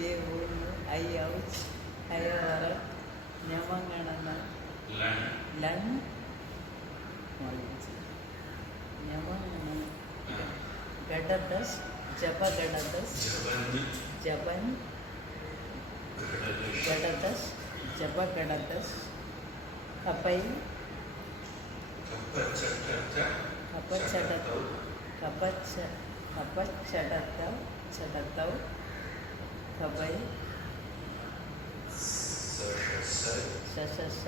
ஏ ஊன்னு ஐ அவுச் ஐயவர ஞமங்கணன லன் ஞமங்கணன கடதஸ் ஜபகடதஸ் ஜபன் கடதஸ் ஜபகடதஸ் கப்பை கப்பச்சடத்தௌ கப்பச்சடத்தௌ கபை சசச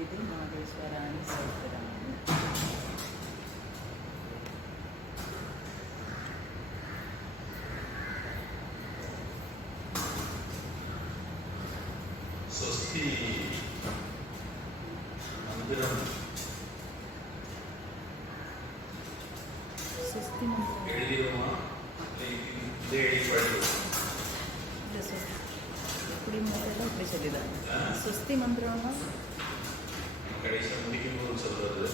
இது நாகேஸ்வராணி சௌத்திராணி स्वस्ति मंदिरम स्वस्ति मंदिरम எழுதிடுமா இதே எழுதி படிக்கும் இல்லை சார் எப்படி முதல்ல இப்படி சொல்லிடுறாங்க ஸ்வஸ்தி மந்திரம்னா கடைசியாக முடிக்கும் போது சொல்றது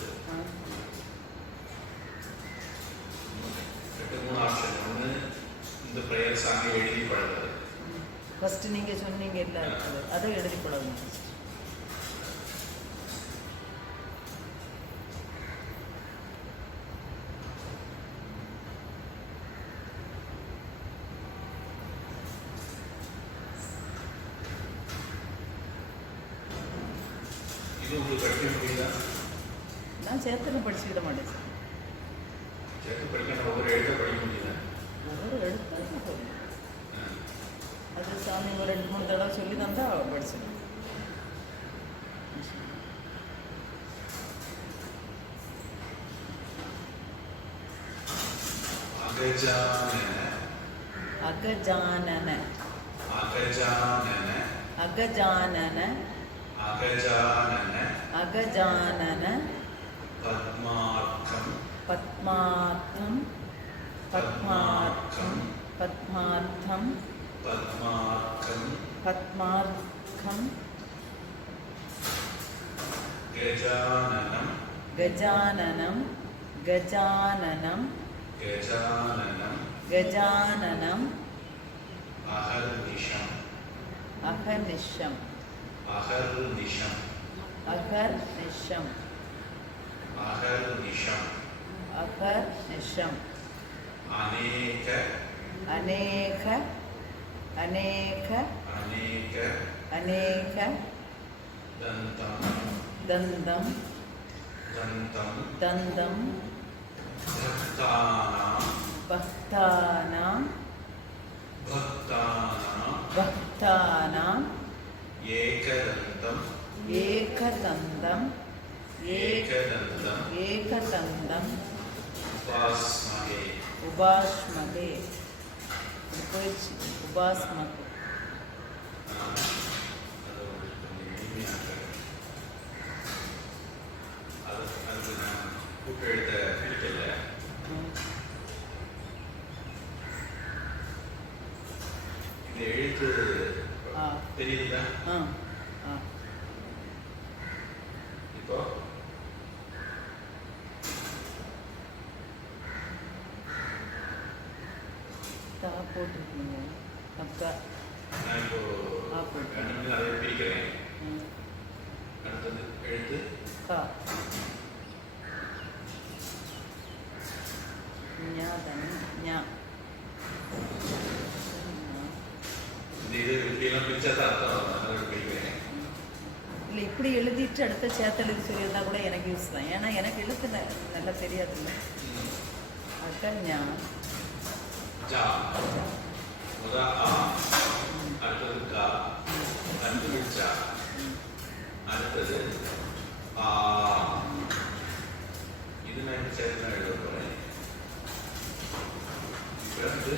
ரெண்டு மூணு ஆப்ஷன் ஒன்று இந்த ப்ரேயர் சாங்கை எழுதி பழகிறது ஃபஸ்ட்டு நீங்கள் சொன்னீங்க இல்லை அதை எழுதி போடணும் இது உங்களுக்கு படிக்க முடியுதா? நான் சேர்த்துல படிச்சுக்கிட மாட்டேன் சார் சேர்த்து படிக்கணும் ஒவ்வொரு எழுத படிக்க முடியுதா? ஒவ்வொரு எழுத்தாக போதும் அது சாமி ஒரு 2-3 தடவை சொல்லி தந்தா படிச்சுக்கணும் அகஜானன அகஜானன அகஜானன அகஜானன அகஜானன பத்மார்க்கம் பத்மார்த்தம் பத்மார்த்தம் பத்மார்த்தம் பத்மார்க்கம் பத்மார்க்கம் கஜானனம் கஜானனம் கஜானனம் கஜானனம் கஜானனம் அஹர்நிஷம் அகர்நிஷம் அஹர்நிஷம் அகர்நிஷம் அஹர்நிஷம் அகர்நிஷம் அநேக அநேக அநேக அநேக அநேக தந்தம் தந்தம் தந்தம் தந்தம் பக்தானாம் பக்தானாம் பக்தானாம் பக்தானாம் ஏகதந்தம் ஏகதந்தம் ஏகதந்தம் ஏகதந்தம் உபாஸ்மகே உபாஸ்மகே இது போயிடுச்சு உபாஸ்மகே அது கொஞ்சம் எளிமையாக அதுக்கு நான் கூட்டு எழுத பிடிக்கல இந்த எழுத்து ஆ தெரியுதா ஆ ஆ இப்போ தா போட்டிருக்கீங்க அக்கா நான் இப்போ கண்ணு அதை பிரிக்கிறேன் அடுத்தது எழுத்து கா ஞா தானே ஞா இந்த இது இப்படியெல்லாம் பிரிச்சா தான் அர்த்தம் அதை பிரிக்கிறேன் இல்லை இப்படி எழுதிட்டு அடுத்த சேர்த்து எழுதி சொல்லியிருந்தா கூட எனக்கு யூஸ் தான் ஏன்னா எனக்கு எழுத்து நல்லா தெரியாதுல்ல அக்கா ஞா ஜா முதல் ஆ அடுத்தது கா அடுத்தது ஜா அடுத்தது ஆ இது நான் இப்போ சேர்த்து தான் எழுத போகிறேன் இப்போ வந்து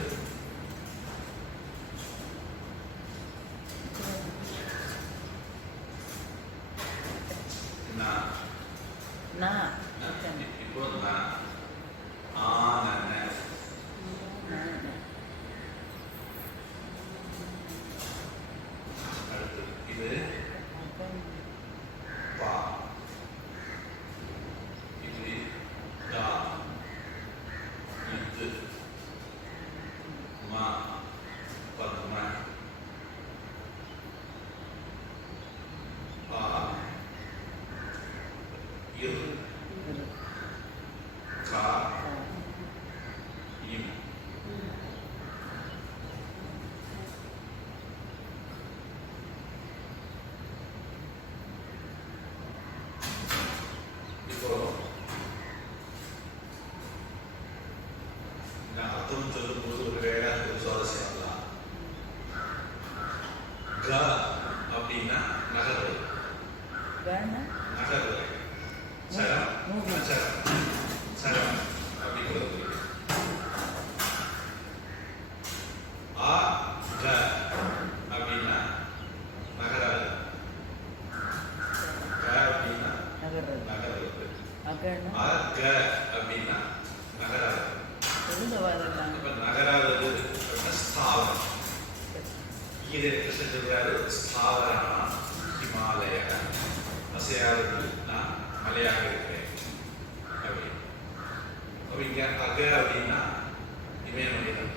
நான் நான் இப்போ நான் ஆனன அடுத்தது இது பா இது தா மா பத்ம பா இர் இரு கா இம் இப்போ நான் அர்த்தம் சொல்லும்போது ஒரு வேளை ஒரு சுவாரஸ்யம் வரலாம். க அப்படின்னா நகர்வது, வேணா நகர்வது, சரம், அச்சரம், சரம் அப்படிங்கிறது இருக்கு. ஆ க அப்படின்னா நகராது, க அப்படின்னா நகர்றது நகர்வது, அகன்னா ஆ க அப்படின்னா நகராது. எழுதவாதெல்லாம் அப்ப நகராதது அப்படின்னா ஸ்தாவரம். கீதை கிருஷ்ணன் சொல்றாரு, ஸ்தாவரமா ஹிமாலய அசையாதது நான் மலையாக இருக்கிறேன் அப்படின்னு. அப்ப இங்க அக அப்படின்னா இமயமலைதான்,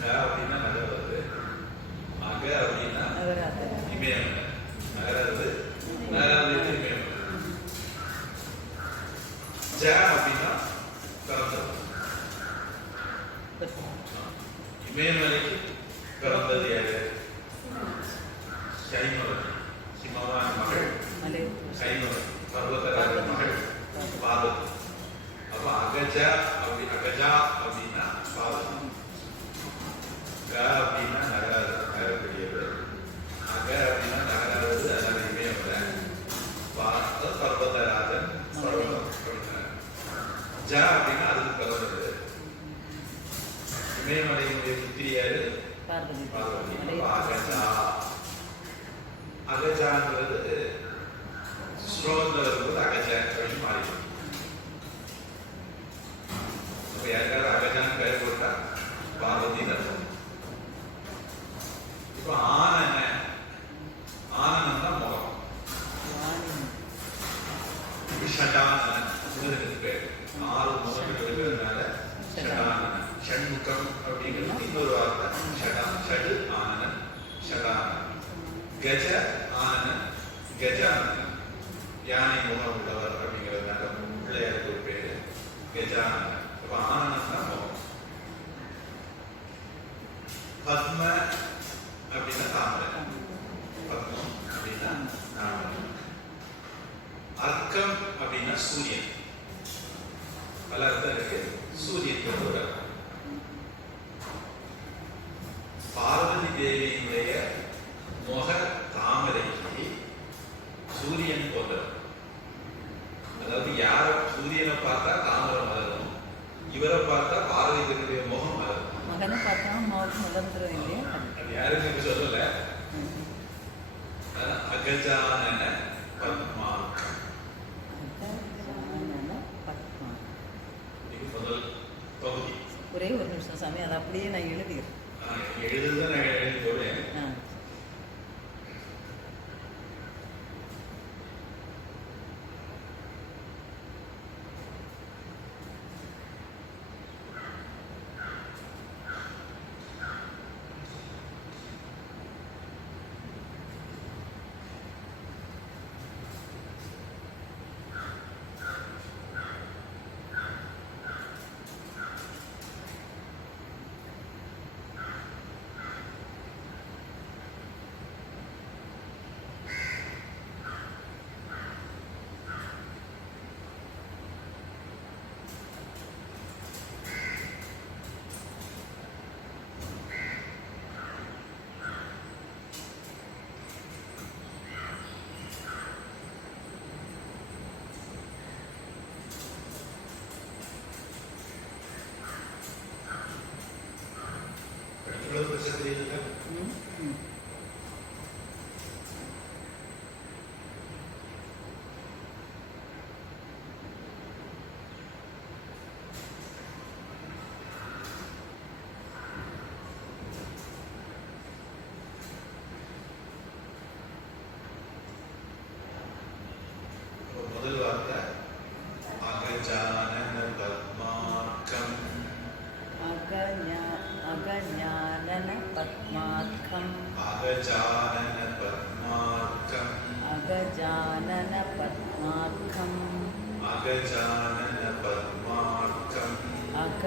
க அப்படின்னா நகர்வது, அக அப்படின்னா நகராத இமயமலை, நகராது நகராது இமயமலை. ஜ அப்படின்னா பிறந்தது, இமயமலைக்கு பிறந்தது யாரு? கைமவதி, சிம்மவான் மகள் மலை கைமவதி, பர்வதராஜ மகள் பார்வதி. அப்ப அகஜா அப்படின்னா பார்வதி, க அப்படின்னா நகராது, நகரக்கூடியது, அக அப்படின்னா நகராது, அதாவது இமயமலை, பர்வதராஜன் பர்வதம் அப்படின்னா, ஜ அப்படின்னா அதுக்கு பிறந்தது. இமயமலையினுடைய புத்திரி யாரு? பார்வதி பார்வதி. மலை அப்ப அகஜா, அகஜாங்கிறது ஸ்லோகத்தில் வரும்போது அகஜ அப்படின்னு மாறிடும். அப்ப யாருக்காவது அகஜான்னு பெயர் போட்டா பார்வதி அர்த்தம். இப்ப ஆனனம் தான் முகம், வாணி ஷடானன் முருகனுக்கு பேர். 6 முகங்கள் இருக்கிறதுனால ஷடானன். ஷண்முகம் அப்படிங்கிறது இன்னொரு வார்த்தை, ஷடு ஆனனன், ஷடானன். கஜ ஆனனன், கஜானனன், யானை முகம் உள்ளவர் அப்படிங்கிறதுனால பிள்ளையாருக்கு ஒரு பேரு கஜானனன். அப்ப ஆனனன் தான் முகம். பத்ம அப்படின்னா தாமரை, பத்மம் அப்படின்னா தாமரை. அர்க்கம் அப்படின்னா சூரியன், பல அர்த்தம் இருக்கு. சூரியன் ஒரு அர்த்தம். பார்வதி தேவியினுடைய முக தாமரைக்கு சூரியன் போன்றவர். அதாவது யார சூரியனை பார்த்தா தாமரை மலரும், இவரை பார்த்தா பார்வதி தேவியுடைய முகம் மலரும். மகனை பார்த்தா மௌனம் மலர்ந்துரும் இல்லையா? அது யாருக்கு எனக்கு சொல்லல. அகஜானன பத்மார்க்கம் பத்மா. இது முதல் பகுதி. ஒரே ஒரு நிமிஷம் சாமி, அதை அப்படியே நான் எழுதிடுறேன். எழுதுதான் நான் எழுதி போடுவேன். ஆ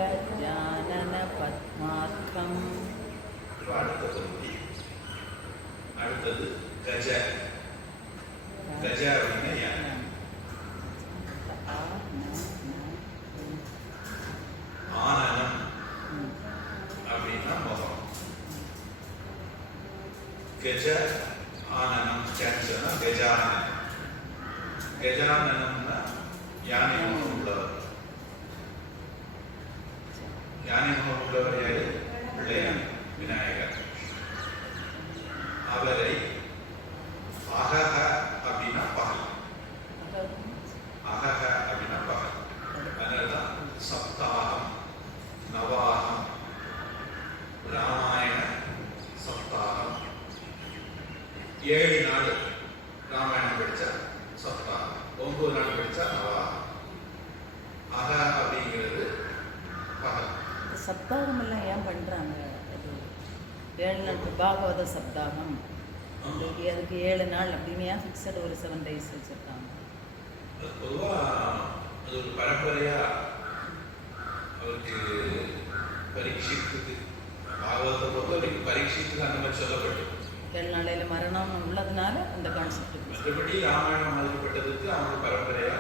அகஜானன பத்மார்க்கம். இப்போ அடுத்த பகுதி. அடுத்தது கஜ. கஜ அப்படின்னா யானை. ஆனனம் அப்படின்னா முகம். கஜ ஆனனம் கேன்சர்னா கஜானனம். கஜானனம்னா யானை முகம் உள்ளவர். யானை முகம் உள்ளவர் யாரு? பிள்ளையார் விநாயகர். அவரை அகஹ அப்படின்னா பகல். அகஹ அப்படின்னா பகல். அதனால்தான் சப்தாகம், நவாகம், ராமாயண சப்தாகம். 7 நாள் ராமாயணம் படிச்சா சப்தாகம், 9 நாள் படிச்சா நவாகம். அக அப்படிங்கிறது பகல். சப்தாகம் எல்லாம் ஏன் பண்றாங்க? அது 7 நாள் பாகவத சப்தாகம், அதுக்கு 7 நாள் அப்படின்னு ஏன் ஃபிக்ஸட் ஒரு 7 days வச்சிருக்காங்க? பொதுவாக அது ஒரு பரம்பரையா அவருக்கு பரீட்சித்துக்கு, பாகவத்தை பொறுத்த வரைக்கும் பரீட்சித்துக்கு அந்த மாதிரி சொல்லப்பட்டு 7 நாளையில மரணம் உள்ளதுனால அந்த கான்செப்ட். மற்றபடி ராமாயணம் மாதிரிப்பட்டதுக்கு அவங்க பரம்பரையா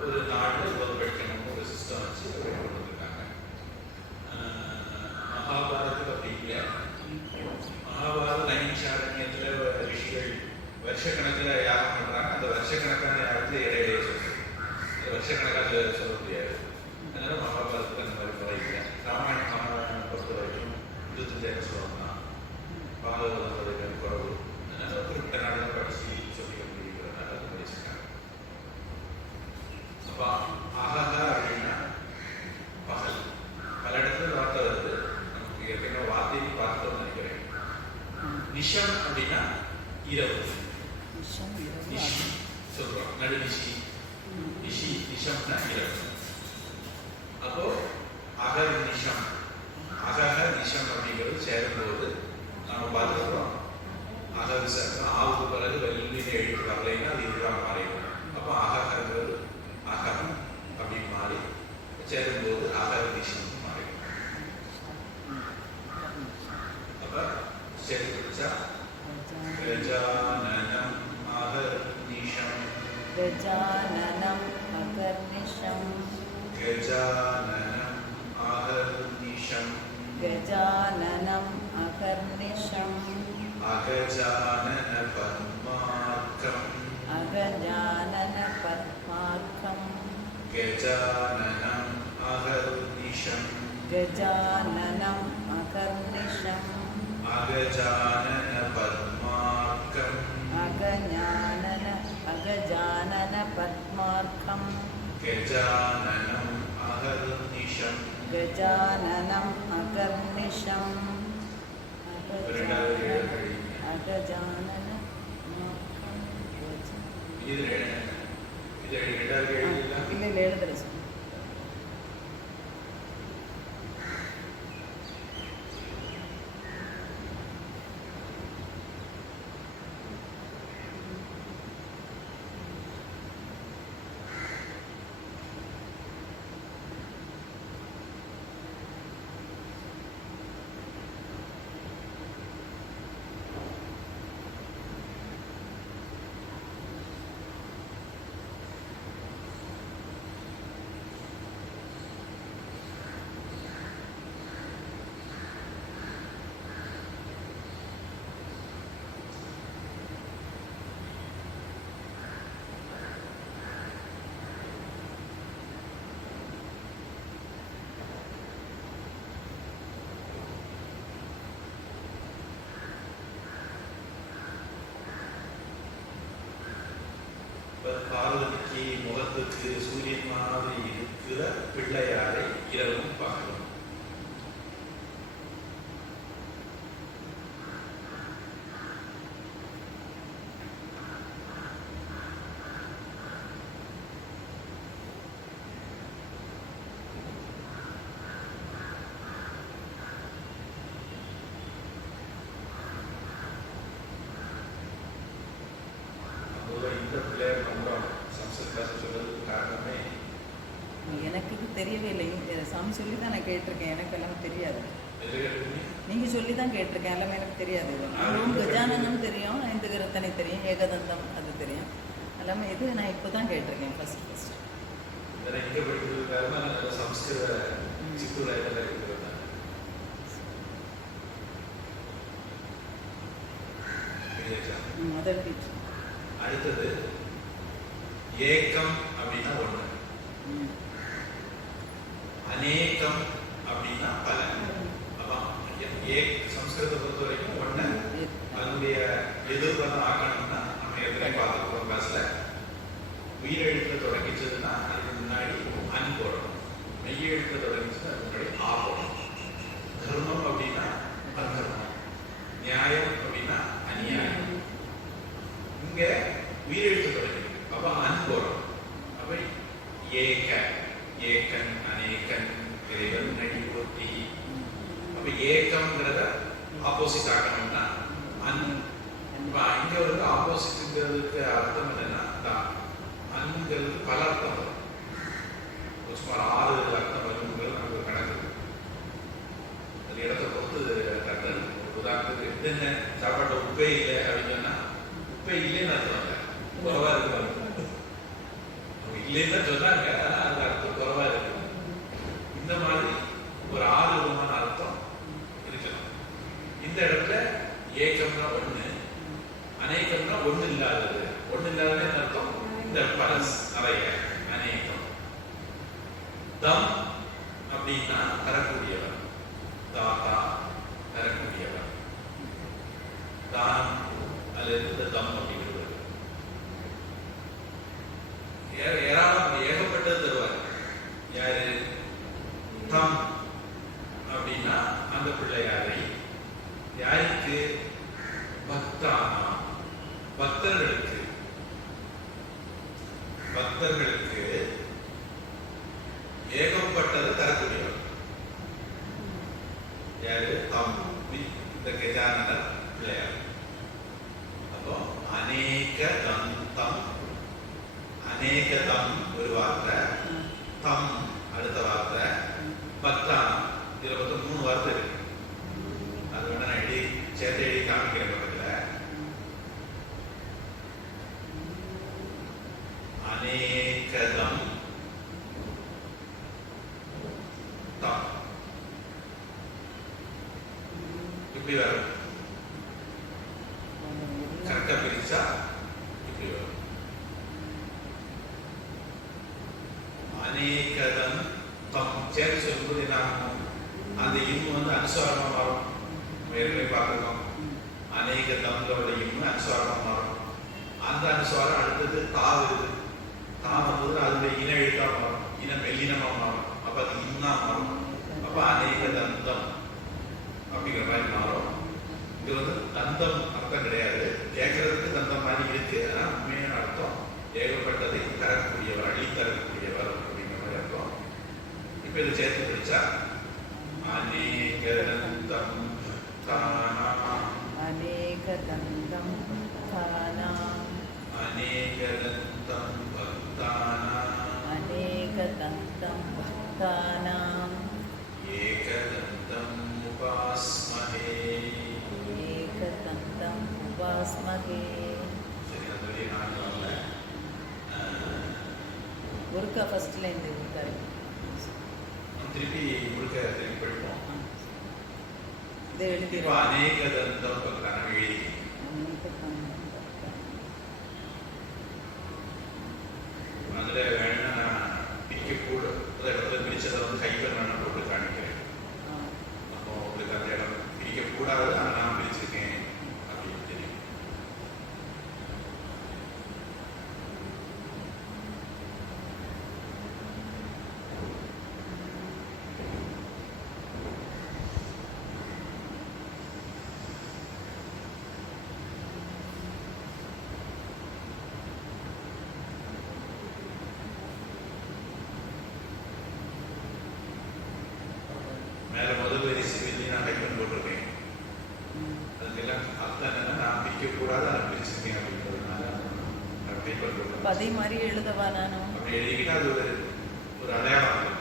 ஒரு நாடு படிக்கணும்னு ஒரு சிஸ்டம் வச்சு கொண்டு வந்திருக்காங்க. மகாபாரதத்துக்கு அப்படி இல்லை. மகாபாரத நைமிஷாரண்யத்தில் ரிஷிகள் வருஷக்கணக்கில் யாகம் பண்ணுறாங்க. அந்த வருஷக்கணக்கான யாகத்தில் இடையிலேயே சொல்லுது. அந்த வருஷக்கணக்காக சொல்ல முடியாது. அதனால மகாபாரதத்துக்கு அந்த மாதிரி முறை இல்லை. ராமாயணம் மகாபாரதம் பொறுத்த வரைக்கும் 25 ஸ்லோகம் தான். பாகவதம் பதினெட்டு குறவு. அதனால குறிப்பிட்ட நாளில் படிச்சு சொல்லிக்க முடியுங்கிறதுனால அது படிச்சிருக்காங்க. அப்போ அகஹ அப்படின்னா பகல். பல இடத்துல வார்த்தை வருது. நமக்கு ஏற்கனவே வார்த்தையை பார்த்தோம்னு நினைக்கிறேன். நிஷம் அப்படின்னா இரவு. நிஷி சொல்றோம், நடுநிஷி. நிஷி நிஷம்னா இரவு. அப்போ அகர் நிஷம், அகஹ நிஷம் அப்படிங்கிறது சேரும்போது நாம பார்த்துக்கிறோம். அகர் சேர்க்கணும். ஆவுக்கு பிறகு வெள்ளியில எழுத்து வரலைன்னா அது இதுதான் மாறிடும். அப்போ அகங்கிறது அகம் அப்படின்னு மாறி சேரும்போது அகர் நிஷம் மாறிடும். அப்ப சேர்த்து பிடிச்சா கஜானனம் அகர்நிஷம். கஜானனம் அகர்நிஷம். கஜானனம் அகர்நிஷம். கஜானனம் அகர்நிஷம். அகஜானன பத்மார்க்கம். அகஜானன பத்மார்க்கம். கஜானனம் அகர்நிஷம். கஜானனம் அகர்நிஷம். அகஜானன பத்மார்க்கம். அகஞானன அகஜானன பத்மார்க்கம். கஜானனம் அகர்நிஷம். கஜானனம் அகர்நிஷம். அகஜானன இது ரெண்டாவது எழுதிங்களா? இல்லை எழுதுற சொல்லு. பார்வதிக்கு முகத்துக்கு சூரியன் மாதிரி இருக்கிற பிள்ளையாரை இரவும் பார்க்கணும். இந்த பிள்ளையார் நம்புறோம். சம்ஸ்கிருத கிளாஸ் சொல்றதுக்கு காரணமே எனக்கு தெரியவே இல்லை. சாமி சொல்லி தான் நான் கேட்டிருக்கேன், எனக்கு எல்லாமே தெரியாது. எது கேட்டீங்க? நீங்கள் சொல்லி தான் கேட்டிருக்கேன், எல்லாமே எனக்கு தெரியாது. ஓம் கஜானனம் தெரியும், ஐந்து கரத்தனை தெரியும், ஏகதந்தம் அது தெரியும், எல்லாமே இது நான் இப்போ தான் கேட்டிருக்கேன் ஃபஸ்ட்டு. இதெல்லாம் இங்கே படிக்கிறதுக்காக நல்ல சம்ஸ்கிருத சித்தூர் இதெல்லாம் இருக்கிறது. முதல் டீச்சர். அடுத்தது ஏக்கம் அப்படின்னா ஒண்ணு, அநேகம் அப்படின்னா பல. அதான் சம்ஸ்கிருதத்தை பொறுத்த வரைக்கும் ஒண்ணு அதனுடைய எதிர்ப்பதம் ஆக்கணும்னா நம்ம எதிரே பார்த்துருக்கோம் கிளாஸ்ல. உயிரெழுத்துல தொடங்கிச்சதுன்னா அதுக்கு முன்னாடி அன் போடணும், மெய் எழுத்துல தொடங்கிச்சது அதுக்கு முன்னாடி ஆ போடணும். தர்மம் அப்படின்னா அதர்மம், நியாயம் அப்படின்னா அநியாயம். இங்க உயிரெழுத்து தொடங்கி அப்ப அன் போறோம். அப்ப ஏக, ஏகன், அநேகன், இறைவன், நடி, ஒத்தி. அப்ப ஏகம்ங்கிறத ஆப்போசிட் ஆகணும்னா அன். இப்ப இங்க வந்து ஆப்போசிட்ங்கிறதுக்கு அர்த்தம் என்னன்னா தான். அன்ங்கிறது பல அர்த்தம் வரும், சுமார் 6 அர்த்தம் வருங்கிறது நமக்கு கணக்கு. அது இடத்தை பொறுத்து கட்டல். உதாரணத்துக்கு என்ன சாப்பாட்டு உப்பே இல்லை அப்படின்னு சொன்னா உப்பே இல்லைன்னு அர்த்தம் இல்லை, குறைவா இருக்கு. அவங்க இல்லைன்னு சொன்னாங்க, அந்த அர்த்தம் குறைவா இருக்கு. இந்த மாதிரி ஒரு 6 விதமான அர்த்தம் இருக்கணும். இந்த இடத்துல ஏக்கம்னா ஒண்ணு, அநேகம்னா ஒண்ணு இல்லாதது. ஒண்ணு இல்லாதது அர்த்தம் இந்த பலஸ் நிறைய அநேகம். தம் அப்படின்னா தரக்கூடியவர், தாத்தா தரக்கூடியவர். தான் அல்லது இந்த தம் அப்படிங்கிறது ஏராளம் ஏகப்பட்டது தருவார். யாரு? தம் அப்படின்னா அந்த பிள்ளையாரை. யாருக்கு? பக்தானா, பக்தர்களுக்கு. பக்தர்களுக்கு ஏகப்பட்டது தரக்கூடியவர். யாரு? தம், இந்த கஜானனர் பிள்ளையார். அப்போ அநேக தந்தம், அநேகதம் ஒரு வார்த்தை, தம் அடுத்த வார்த்தை, பக்தானம். இதுல மொத்தம் 3 வார்த்தை இருக்கு. அது வேணா நான் சேர்த்து எழுதி காமிக்கிறேன் பக்கத்துல. அநேகதம் தம் இப்படி வரும். கரெக்டா பிரிச்சா இப்படி வரும். அநேகதம் தம் சேர்த்து சொல்லும்போது என்ன ஆகும்? அந்த இம்மு வந்து அனுசாரமா மாறும். ஏற்கனவே பார்த்துருக்கோம். அநேக தம்களோட இம்மு அனுசாரமா மாறும். அந்த அனுசாரம் அடுத்தது தா வருது. தா வந்தது அதனுடைய இன எழுத்தா மாறும், இன மெல்லினமா மாறும். அப்ப அது இன்னா மாறும். அப்ப அநேக தந்தம் அப்படிங்கிற மாதிரி மாறும். இது வந்து தந்தம் அர்த்தம் கிடையாது, கேட்கறதுக்கு தந்தம் மாதிரி இருக்கு. ஆனால் உண்மையான அர்த்தம் ஏகப்பட்டதை தரக்கூடியவர், அழி தரக்கூடியவர் அப்படிங்கிற மாதிரி அர்த்தம். இப்ப இதை சேர்த்து படிச்சா அநேகதந்தம் தானாம், அநேகதந்தம் தானாம், அநேகதந்தம் பக்தானாம், அநேகதந்தம் பக்தானாம், ஏகதந்தம் உபாஸ்மஹே, ஏகதந்தம் உபாஸ்மஹே. சரி, அந்த வழியை நான் வரல. ஒருக்கா ஃபர்ஸ்ட்ல இந்த இருக்காரு. திருப்பி முழுக்க திருப்பி படிப்போம். இதை இப்போ எழுதிடுவோம். அநேகதந்தம் பக்தானம் எழுதி அதுல வேணா நான் பிரிக்க இடத்துல பிரிச்சதை வந்து கைப்பர் வேணா போட்டு காணிக்கிறேன். அப்போ உங்களுக்கு அந்த இடம் பிரிக்க கூடாது, ஆனால் நான் பிரிச்சிருக்கேன் அப்படின்னு தெரியும். மேல முதல் வரிசை வெளியே நான் கைப்பன் போட்டிருக்கேன். அதுக்கெல்லாம் அர்த்தம் என்னன்னா நான் பிரிக்க கூடாது, நான் பிரிச்சிருக்கேன் அப்படின்றதுனால கைப்பன் போட்டிருக்கேன். அதே மாதிரி எழுதவா நானும்? அப்படி எழுதிக்கிட்டா அது ஒரு அடையாளம்.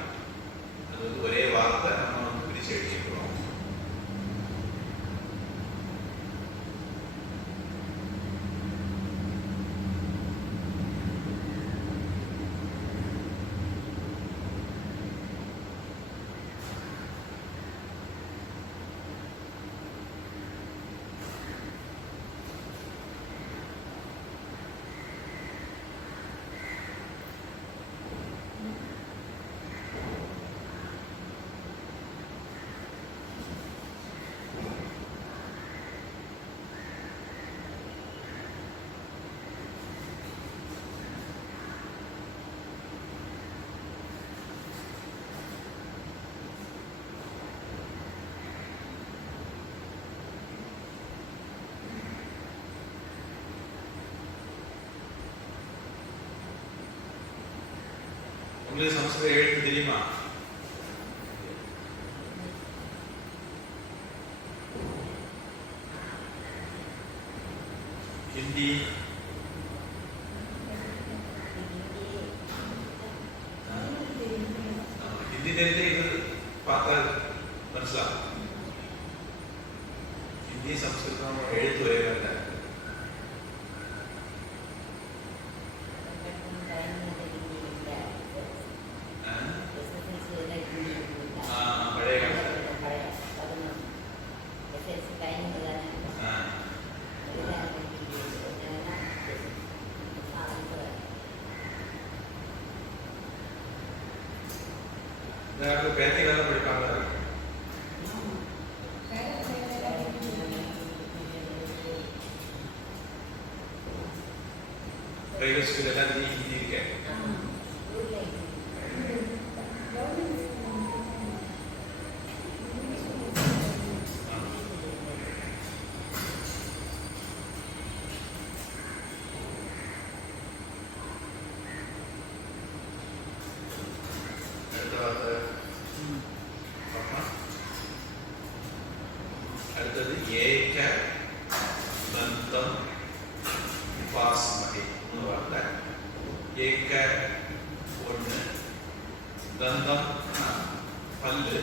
உங்களுக்கு சமஸ்கிருத எழுத்து தெரியுமா? हिंदी हिंदी தெரிஞ்சே இது பார்த்தா மனசிலாகும். हिंदी संस्कृतம் எழுத்து ஒரே மாதிரி தான். பழைய आपको पैसे वाला बड़े काम कर रहे प्राइवेट स्कूल एல்லாம் நீ ஹிந்தி இருக்க அடுத்தது ஏக தந்தம் உபாஸ்மகே வார்த்தை. ஏக ஒன்று, தந்தம் பல்லு.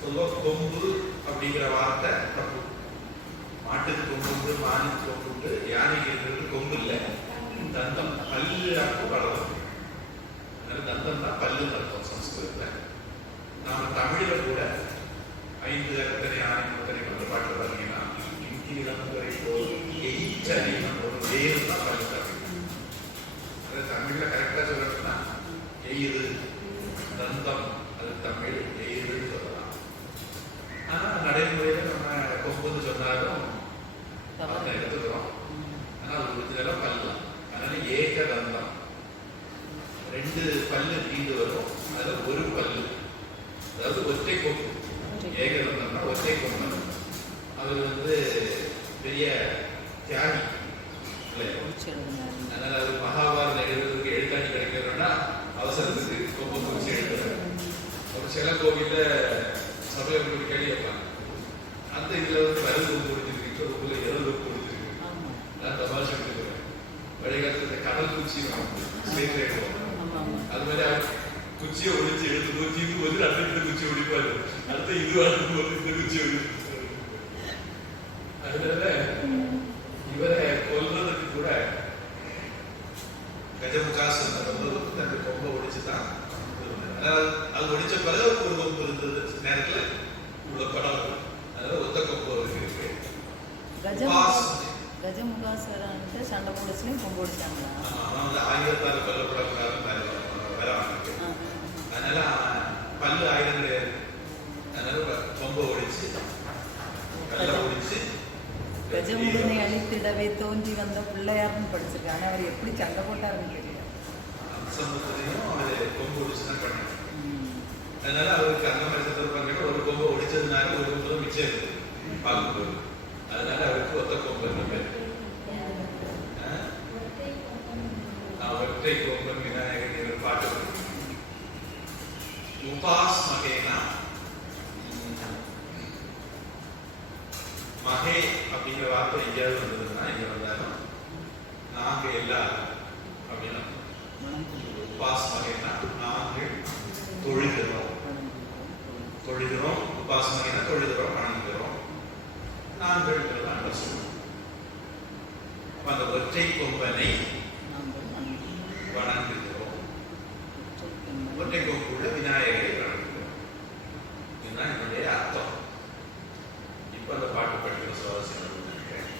பொதுவாக கொம்பு அப்படிங்கிற வார்த்தை தப்பு. மாட்டுக்கு கொம்புண்டு, மானுக்கு கொம்புண்டு, யானைக்கு இருக்கிறது கொம்பு இல்லை, தந்தம் பல்லு அர்த்தம் வளரும். அதனால தந்தம் தான் பல்லு அர்த்தம் சம்ஸ்கிருதத்தில். நாம தமிழில கூட 5 அத்தனை 6 அத்தனை கொண்ட பாட்டு பார்த்தீங்கன்னா ஒரு வேறு தான் பல்லு தரும். அது தமிழ்ல கரெக்டா சொல்லணும்னா எயிறு தந்தம், அது தமிழ் எயிறுன்னு சொல்லலாம். ஆனா நடைமுறையில நம்ம கொம்புன்னு சொன்னாலும் அதை எடுத்துக்கிறோம். ஆனா அது ஒரிஜினலா பல்லு. அதனால ஏக தந்தம், 2 பல்லு தீண்டு வரும், அதுல ஒரு பல்லு, அதாவது ஒற்றை கொம்பு. ஏகதந்தம்னா ஒற்றை கொம்பு. அவர் பெரிய தியாகி இல்லையா? அதனால அது மகாபாரதம் எழுதுறதுக்கு எழுத்தாணி கிடைக்கிறோம்னா அவசரத்துக்கு கொம்பு குறிச்சு எழுதுறாரு. ஒரு சில கோவில்ல சபையை உங்களுக்கு கேள்வி வைப்பாங்க, அந்த இதுல கருது கொம்பு கொடுத்துருக்கு, ஒரு 70 கொம்பு கொடுத்துருக்கு. நான் தபாஷ் எடுத்துக்கிறேன். வழிகாலத்துல கடல் குச்சி அது மாதிரி குச்சியை ஒழிச்சு எடுத்து போச்சு, இது வந்து அடுத்த குச்சி ஒழிப்பாரு, அடுத்த இது அடுத்து இந்த குச்சி ஒழிப்பு. அதனால இவரை கொல்றதுக்கு கூட கஜமுகாசன் தன்னுடைய கொம்பை ஒழிச்சுதான். அது ஒழிச்ச பிறகு ஒரு கொம்பு இருந்தது நேரத்துல உள்ள படம். அதனால ஒத்த கொம்பு இருக்கு. கஜமுகாசுரன்ட்டு சண்டை போடுச்சுலையும் கொம்பு ஒடிச்சாங்களா? ஆயுதத்தால் கொல்லப்படக்கூடாது வேற. அதனால பல்லு ஆயுதம் கிடையாது. அதனால கொம்பை ஒடிச்சு கல்ல ஒடிச்சு கஜமுகனை அழித்திடவே தோன்றி வந்த பிள்ளையார்னு படிச்சிருக்காங்க. அவர் எப்படி சண்டை போட்டாருன்னு தெரியல. சமூகத்திலையும் அவர் கொம்பு ஒடிச்சு தான் பண்ணார். அதனால அவருக்கு அந்த மாதிரி சந்தர்ப்பங்கள் ஒரு கொம்பை ஒடிச்சதுனால ஒரு கொம்பு தான் மிச்சம் இருக்கு பார்க்கும்போது. அதனால அவருக்கு ஒத்த கொம்பு பேர். ஒற்றை கொம்பன் விநாயகர் பாட்டு. உபாஸ்மகேனா மகே அப்படிங்கிற வார்த்தை எங்கேயாவது வந்ததுன்னா இங்க வந்தாலும் நாங்க எல்லாரும் அப்படின்னா உபாஸ்மகேனா நாங்கள் தொழுகிறோம். உபாஸ்மகேனா தொழுகிறோம், வணங்குகிறோம். நாங்கள் சொல்லுவோம். அந்த ஒற்றை கொம்பனை வணங்குகிறோம். ஒற்றை கொம்புள்ள விநாயகரை வணங்குகிறோம். இதுதான் என்னுடைய அர்த்தம். இப்ப அந்த பாட்டு படிக்கிற சுவாரஸ்யம் நினைக்கிறேன்.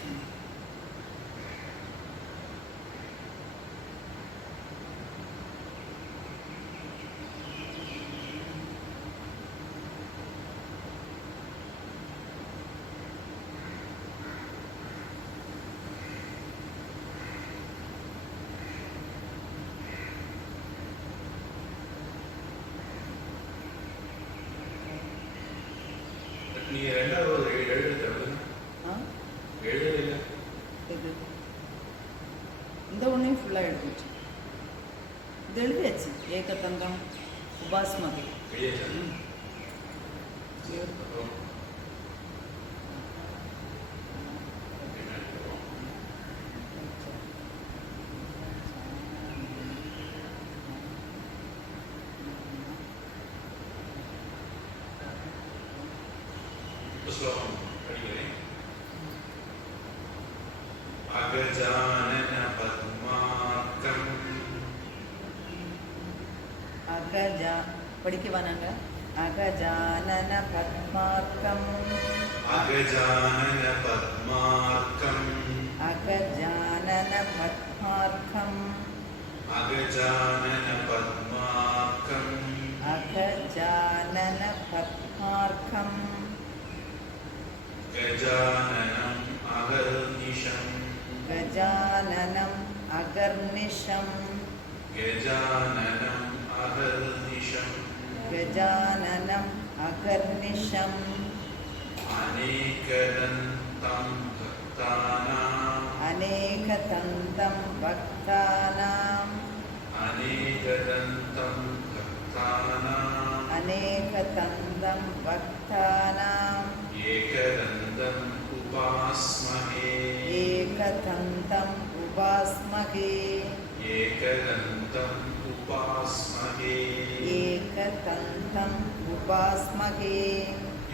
நீங்க ரெண்டாவது எழுதுறது எழுதல. இந்த ஒன்றையும் ஃபுல்லாக எழுதிச்சு. இது எழுதியாச்சு. ஏகதந்தம் உபாஸ்மகே. श्लोकं पठिरे अगजानन पद्मार्कम् அகஜா படிக்கவா நாங்க அகஜானன பத்மார்க்கம் अगजानन पद्मार्कम् அகஜானன பத்மார்க்கம் अगजानन पद्मार्कम् அகஜானன பத்மார்க்கம் गजाननम् अगर्निशम् கஜானனம் அகர்நிஷம் गजाननम् अगर्निशम् கஜானனம் அகர்நிஷம் अनेकदन्तं भक्तानाम् அநேகதந்தம் பக்தானாம் अनेकदन्तं भक्तानाम् அநேகதந்தம் பக்தானாம் एकदन्तम् उपास्महे ஏகதந்தம் உபாஸ்மகே एकदन्तम् उपास्महे ஏகதந்தம் உபாஸ்மகே.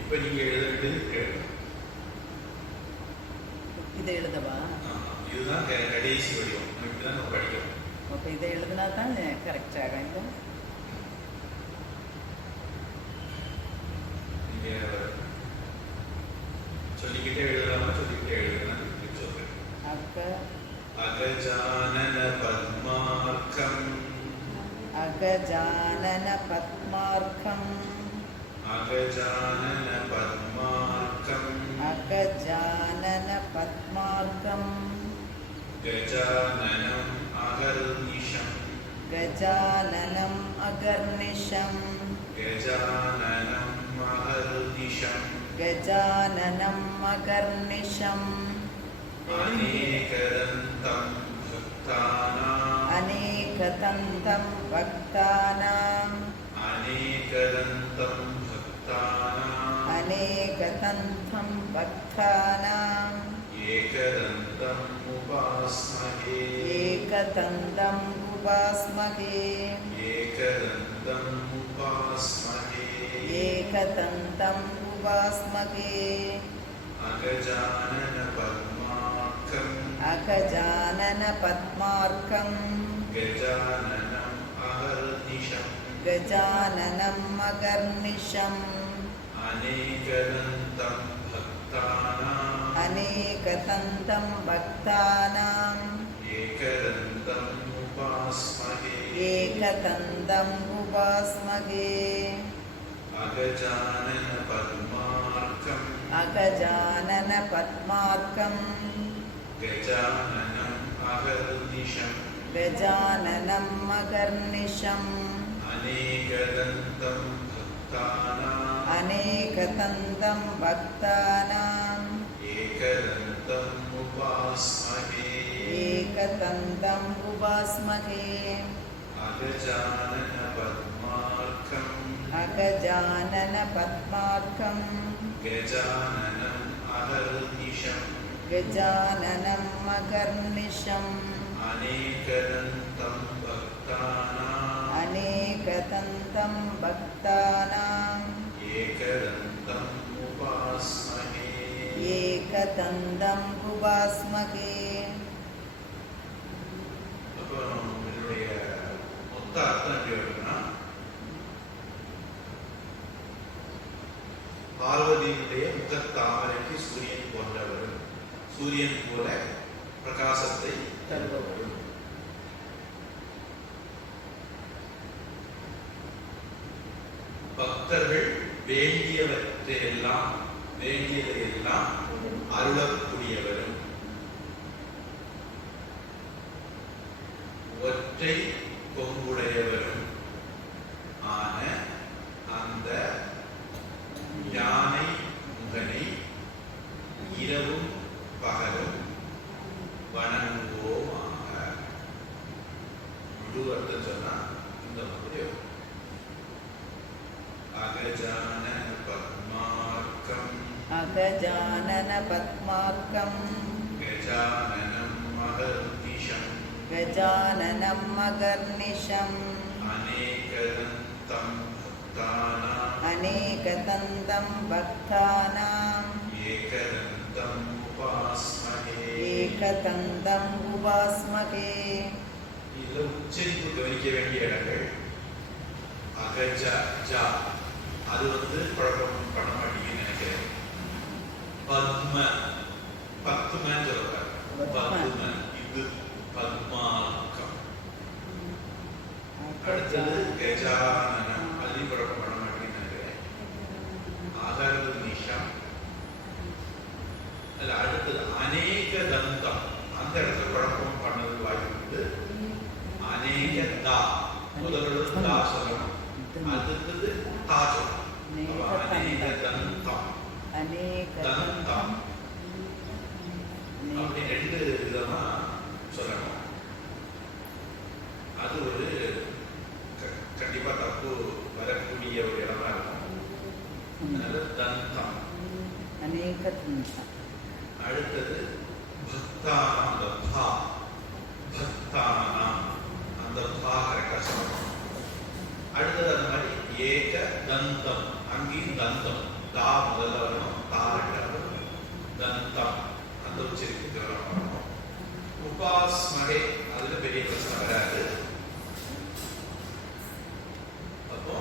இப்ப நீங்க எழுத வேண்டியது கேட்கணும். இதை எழுதவா? இதுதான் கடைசி வடிவம். இப்படிதான் நம்ம படிக்கணும். அப்போ இதை எழுதினா தான் கரெக்டாக இந்த நீங்க சொல்லிக்கிட்டே எழுதலாமா சொல்லிக்கிட்டே எழுதலாம் சொல்றேன். अगजानन पद्मार्कम् அகஜானன பத்மார்க்கம் अगजानन पद्मार्कम् அகஜானன பத்மார்க்கம் गजाननम् अगर्निशम् கஜானனம் அகர்நிஷம் गजाननम् अगर्निशम् கஜானனம் அகர்நிஷம் अनेकदन्तं भक्तानाम् அநேகதந்தம் பக்தானாம் अनेकदन्तं भक्तानाम् அநேகதந்தம் பக்தானாம் एकदन्तम् उपास्महे ஏகதந்தம் உபாஸ்மகே एकदन्तम् उपास्महे ஏகதந்தம் உபாஸ்மகே अगजानन पद्मार्कम् அகஜானன பத்மார்க்கம் गजाननम् अहर्निशम् கஜானனம் அகர்நிஷம் अनेकदन्तं भक्तानाम् அநேகதந்தம் பக்தானாம் एकदन्तम् उपास्महे ஏகதந்தம் உபாஸ்மகே अगजानन पद्मार्कम् அகஜானன பத்மார்க்கம் गजाननम् अहर्निशम् கஜானனம் அகர்நிஷம் अनेकदन्तं भक्तानाम् அநேகதந்தம் பக்தானாம் एकदन्तम् उपास्महे ஏகதந்தம் உபாஸ்மகே अगजानन पद्मार्कम् அகஜானன பத்மார்க்கம் गजाननम् अहर्निशम् கஜானனம் அகர்நிஷம் अनेकदन्तं भक्तानाम् அநேகதந்தம் பக்தானாம் एकदन्तम् उपास्महे ஏகதந்தம் உபாஸ்மகே. அப்புறம் இதனுடைய மொத்த அர்த்தம் எப்படி வருதுன்னா பார்வதியுடைய முகத்தாமரைக்கு சூரியன் போன்றவரும் சூரியன் போல பிரகாசத்தை தருபவரும் பக்தர்கள் வேண்டியவற்றையெல்லாம் வேண்டியதையெல்லாம் அருளக்கூடியவரும் ஒற்றை கொம்புடையவரும் ஆன அந்த யானை முகனை இரவும் பகலும் வணங்குவோமாக. முழு அர்த்தம் சொன்னா இந்த மாதிரி வரும். அகஜானன பத்மார்க்கம் அகஜானனபத்மார்க்கம் கஜானனம் மகர்நிஷம் கஜானனம் மகர்நிஷம் அநேகதந்தம் பக்தானாம் அநேகதந்தம் பக்தானாம் ஏகதந்தம் உபாஸ்மஹே. ஏகதந்தம் உபாஸ்மகே. இதுல உச்சரிப்பு கவனிக்க வேண்டிய இடங்கள் அகஜ ஜா அது குழப்பம் பண்ண மாட்டீங்கன்னு நினைக்கிறேன். பத்ம பத்மன்னு சொல்றாங்க. பத்ம இது பத்மார்க்கம். அடுத்தது கஜானனம் அதையும் குழப்பம் பண்ண மாட்டீங்கன்னு நினைக்கிறேன். அகர்நிஷம். அதுல அடுத்தது அநேக தந்தம் அந்த இடத்துல குழப்பம் பண்ணது வாய்ப்பு உண்டு. அநேக தா முதல்ல தா சொல்லணும், அடுத்தது தா சொல்லணும். அநேக தந்தம் தந்தம் அப்படி ரெண்டு விதமா சொல்லணும். அது கண்டிப்பா தப்பு வரக்கூடிய ஒரு இடமா இருக்கும். அதனால தந்தம். அநேகதந்தம். அடுத்தது பக்தானாம் அந்த பா பக்தானாம் அந்த பா கரெக்டா சொல்லணும். அடுத்தது அந்த மாதிரி ஏக தந்தம் அங்கேயும் தந்தம் தா முதல்ல வரணும், தா ரெண்டாவது தந்தம் அந்த உச்சரிப்புக்கு வரணும். உபாஸ்மகே அதுல பெரிய பிரச்சனை வராது. அப்போ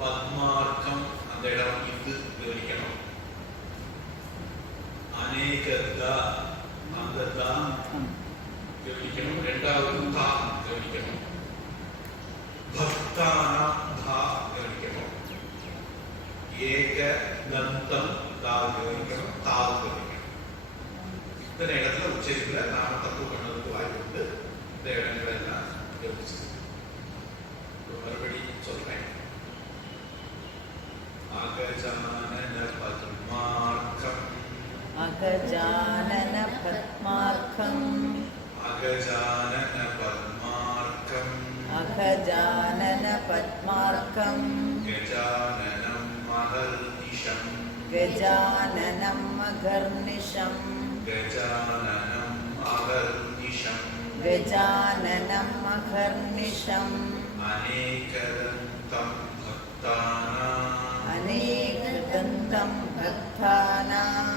பத்மார்க்கம் அந்த இடம் இது கவனிக்கணும். அநேகதா அந்த தா கவனிக்கணும். ரெண்டாவது தா கவனிக்கணும். பக்தானா தா கவனிக்கணும். ஏக தந்தம் தா கவனிக்கணும். தா கவனிக்கணும். இத்தனை இடத்துல உச்சரிப்புல நாம தப்பு பண்ணதுக்கு வாய்ப்பு உண்டு. இந்த இடங்கள் எல்லாம் கவனிச்சு மறுபடி சொல்றேன். அகஜானன பத்மார்க்கம் அகஜானன பத்மார்க்கம் அகஜானன பத்மார்க்கம் அகஜானன பத்மார்க்கம் கஜானனம் மகர்நிஷம் கஜானனம் மகர்நிஷம் கஜானனம் அகர்நிஷம் கஜானனம் மகர்நிஷம் அநேகதந்தம் பக்தானாம் அநேகதந்தம் பக்தானாம்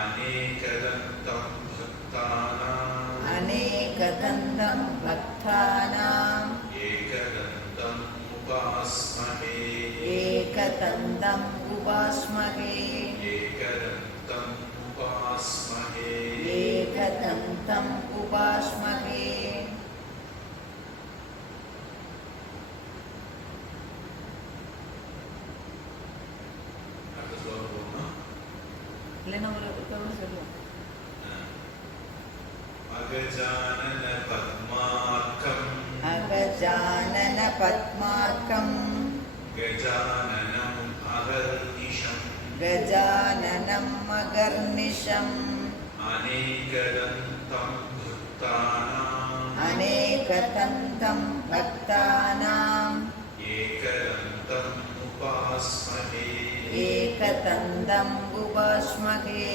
அநேகதந்தம் பக்தானாம் அநேகதந்தம் பக்தானாம் ஏகதந்தம் உபாஸ்மஹே. ஏகதந்தம் உபாஸ்மகே. ஏகதந்தம் உபாஸ்மஹே. ஏகதந்தம் உபாஸ்மகே. அடுத்த ஸ்லோகம் போகணும். இல்லைன்னா ஒரு சொல்லுவோம். அகஜானன பத்மார்க்கம் அகஜானன பத்மார்க்கம் கஜானனம் அகர்நிஷம் கஜானனம் மகர்நிஷம் அநேகதந்தம் பக்தானாம் அநேகதந்தம் பக்தானாம் ஏகதந்தம் உபாஸ்மஹே. ஏகதந்தம் உபாஸ்மகே.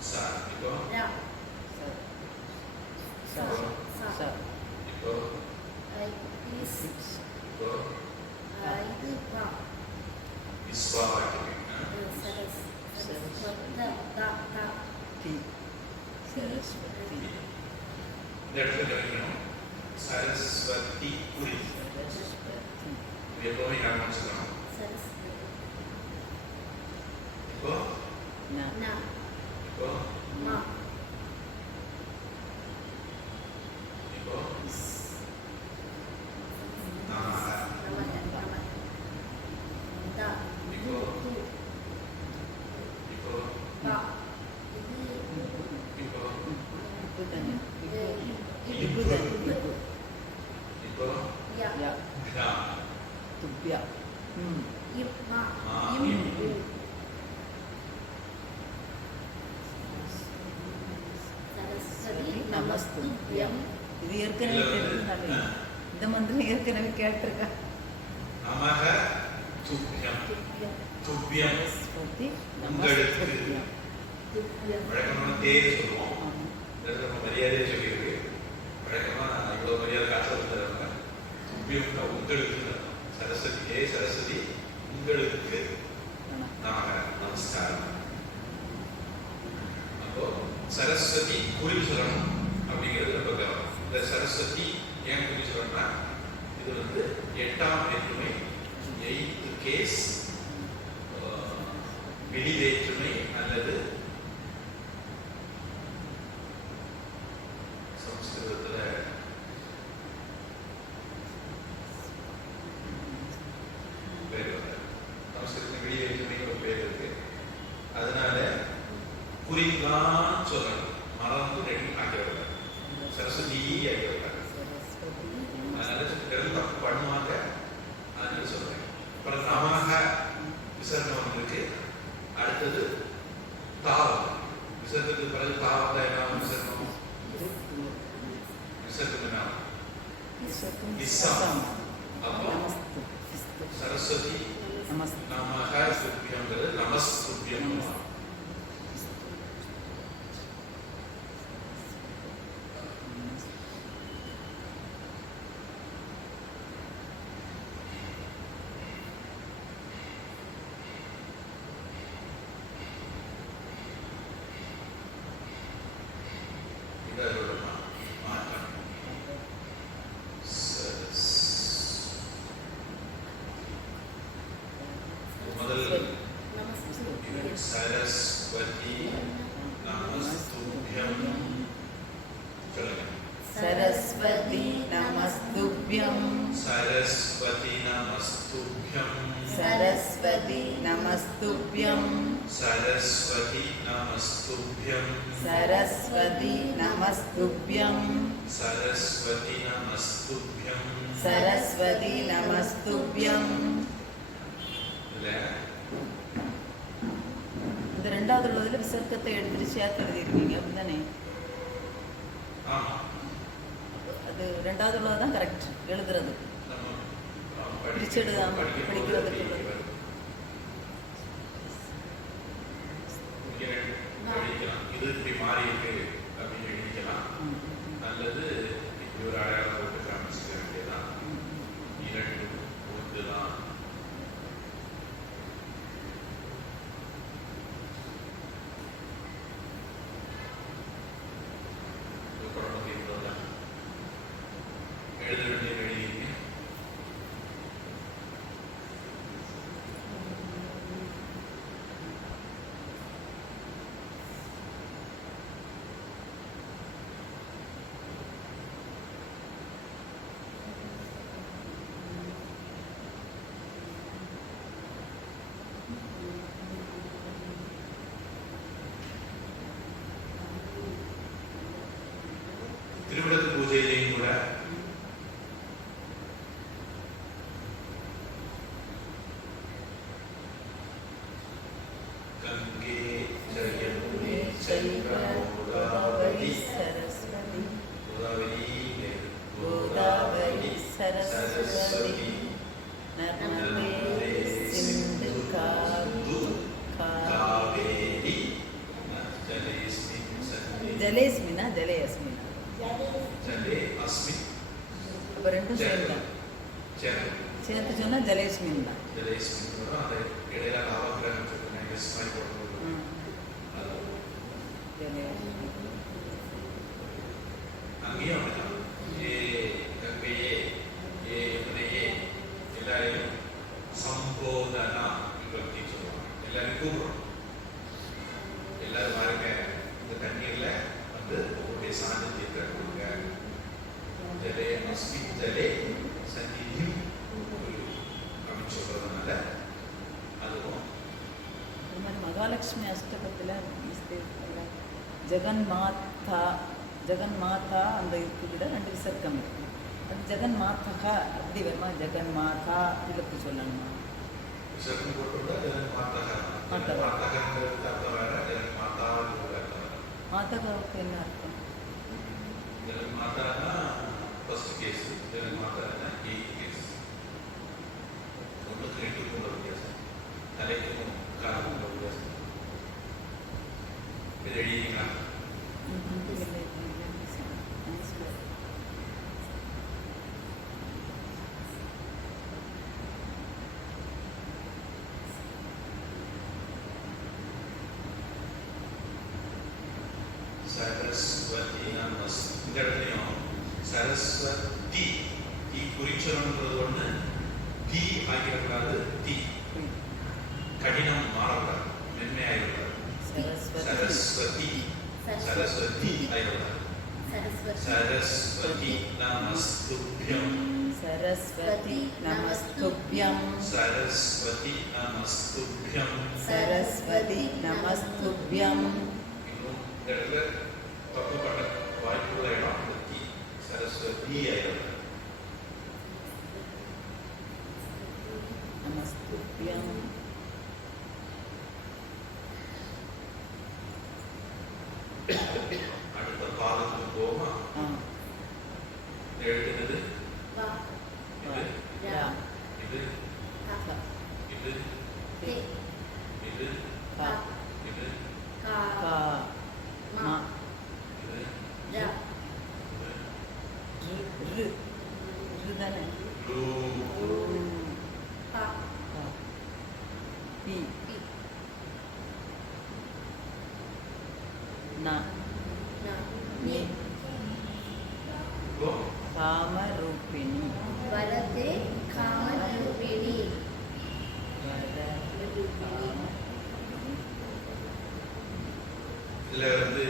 Sa ito ito ito Iswara Saraswati. இந்த இடத்துல கவனிக்கணும். சரஸ்வதி புரி சரஸ்வதி. எப்பவுமே ஞாபகம் வச்சுக்கணும். இப்போ இப்போ இப்போ நமஸ்துப்யம். இது ஏற்கனவே தெரிஞ்சிருந்தாலே இந்த மந்திரம் ஏற்கனவே கேட்டிருக்கா. நமக துப்யம். துப்யம் சரஸ்வதி உங்களுக்கு. நமஸ்துப்யம். வழக்கமான தேர் சொல்லுவோம். நம்ம மரியாதையை சொல்லியிருக்கு. வழக்கமாக நான் இவ்வளோ மரியாதை காசு தருவாங்க. துப்யம்னா உங்களுக்கு. சரஸ்வதி சரஸ்வதி உங்களுக்கு நமஸ்காரம். அப்போ சரஸ்வதி குறி சொல்லணும் அப்படிங்கிறது ரொம்ப கவனம். இந்த சரஸ்வதி ஏன் குறி சொல்லணும்னா இது வந்து 8ஆம் வேற்றுமை, 8th கேஸ், வெளிவேற்றுமை அல்லது சமஸ்கிருதத்துல பேர் சமஸ்கிருதத்துல வெளிவேற்றுமை ஒரு பேர் இருக்கு. அதனால குறிதான் சொல்லணும். மறந்து ரெடி ஆகிவிடாது. சரஸ்வதி ஆகிவிடாது. அதனால தப்பு பண்ணுவாங்க. அதனால சொல்றேன். அப்புறம் நமக விசர்க்கம் இருக்கு. அடுத்தது தாவம். விசர்க்கத்துக்கு பிறகு தாவம் தான் என்ன விசர்க்கம்? விசர்க்கம் என்ன? இஸ்ஸாம். அப்போ சரஸ்வதி நமக துப்யம்ங்கிறது நமஸ்துப்யம். सरस्वती नमस्तुभ्यं. सरस्वती नमस्तुभ्यं. सरस्वती नमस्तुभ्यं. सरस्वती नमस्तुभ्यं. सरस्वती नमस्तुभ्यं. सरस्वती नमस्तुभ्यं. सरस्वती नमस्तुभ्यं. இந்த ரெண்டாவது உள்ளதுல விசர்க்கத்தை எடுத்துட்டு சேர்த்து எழுதிருக்கீங்க அப்படிதானே? அது ரெண்டாவது உள்ளது தான் கரெக்ட் எழுதுறது. பிரிச்சு எழுதாம படிக்கிறதுக்கு இது இப்படி மாறி இருக்கு அப்படின்னு எழுதிக்கலாம். அல்லது இப்படி ஒரு அடையாளம் போட்டு காமிச்சுக்க வேண்டியதான். இரண்டு ஒன்றுதான். எழுத வேண்டிய எழுதியிருக்கேன். திருவிளக்கு பூஜையிலையும் கூட கங்கே ஜயமுனே சைவ கோதாவரி सरस्वती கோதாவரி सरस्वती नर्मदे सिंधु காவேரி ஜலேஸ்மின் சந்நிதி जले अस्मिन् ஜலே அஸ்மின். அப்போ ரெண்டும் சேர்ந்தா சேர்த்து சொன்னா ஜலேஸ்மின் தான். ஜலேஸ்மின் அந்த இடையில நவகிரகம் சொல்லுங்க எஸ் மாதிரி போடுறது. அங்கேயும் அப்படிதான். ஏ கங்கையே ஏ யமுனையே எல்லாரையும் சம்போதனா விபக்தி சொல்லுவாங்க. எல்லாரையும் கூப்பிடுறோம். எல்லாரும் பாருங்க இந்த தண்ணீர்ல வந்து உங்களுடைய சாநித்தியத்தை கொடுங்க. ஜலே அஸ்மின் ஜலே சந்நிதியும் அப்படின்னு சொல்றதுனால அதுவும் மகாலட்சுமி அஷ்டகத்தில் ஜெகன்மாதா அந்த இதுக்கு கூட ரெண்டு விசர்க்கம் இருக்கு. அது ஜெகன்மாதா அப்படி வருமா? ஜெகன்மாதா இழுத்து சொல்லணுமா? விசர்க்கம் போட்டுவிட்டா ஜெகன் மாதகா. மாதகா. மாதகங்கிறதுக்கு அர்த்தம் வேற, ஜெகன் மாதாவுக்கு அர்த்தம் வேற. மாதகாவுக்கு என்ன அர்த்தம்? ஜெகன் மாதான்னா ஃபர்ஸ்ட் கேஸ், ஜெகன் மாதான்னா 8th கேஸ். ஒன்றுக்கு 2க்கும் உள்ள வித்தியாசம், தலைக்கும் காலுக்கும் உள்ள வித்தியாசம். இது எழுதிங்களா? சரஸ்வதி நமஸ். இந்த இடத்துலையும் சரஸ்வதி தீ குறிச்சொல்லுன்றது ஒண்ணு, தீ ஆகிடக்கூடாது, தீ கடினம் மாறக்கூடாது, மென்மையாகிடக்கூடாது. சரஸ்வதி சரஸ்வதி ஆகிடக்கூடாது. சரஸ்வதி நமஸ்துப்யம். சரஸ்வதி நமஸ்துப்யம். சரஸ்வதி நமஸ்துப்யம். சரஸ்வதி நமஸ்துப்யம். இன்னும் இந்த இடத்துல தப்பு பண்ண வாய்ப்புள்ள இடம் இந்த தீ, சரஸ்வதி ஆகிடக்கூடாது. நமஸ்துப்யம். அடுத்த பாதத்துக்கு போமா. எழுதுனது இது, இது, இது, இது, இது, காமரூபிணி. வரதே காமரூபிணி. இதுல வந்து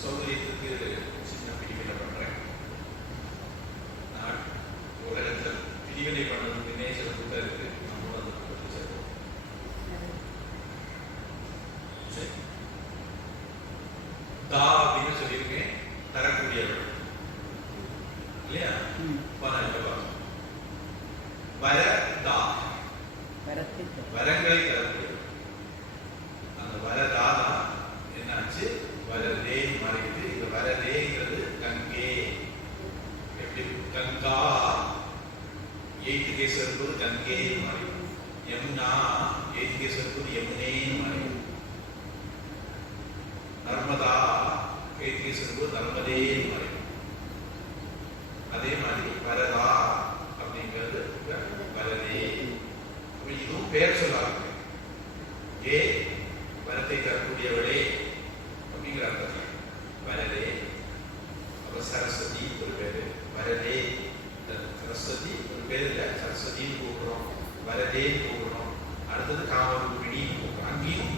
சௌகரியத்துக்கு சின்ன பிரிவினை பண்றேன். நான் உலகத்துல பிரிவினை பண்ணதுக்குன்னே சில புத்தகம் இருக்கு, நம்மளும் அந்த புத்தகத்தை சேர்ப்போம். சரி, தா அப்படின்னு சொல்லியிருக்கேன், தரக்கூடியவள் இல்லையா? வர தா, வரங்களை தரக்கூடியவள். அந்த வரதா என்னாச்சு, வரதே மாறிட்டு, இந்த வரதேங்கிறது கங்கே. எப்படி கங்கா 8th கேஸ் வரும்போது கங்கே மாறி, யமுனா 8th கேஸ் வரும்போது யமுனே மாறி, நர்மதா 8th கேஸ் வரும்போது நர்மதே மாறி. அதே மாதிரி வரதா அப்படிங்கிறது வரதே. இதுவும் பெயர் சொல்லாங்க. ஏ வரத்தை தரக்கூடியவளே அப்படிங்கிற அர்த்தம் வரதே. அப்ப சரஸ்வதி ஒரு பேரு, வரதே. சரஸ்வதி ஒரு பேர் இல்லை, சரஸ்வதின்னு கூப்பிடுறோம், வரதேன்னு கூப்பிடுறோம். அடுத்தது காமரூபிணி கூப்பிடுறோம். அங்கேயும்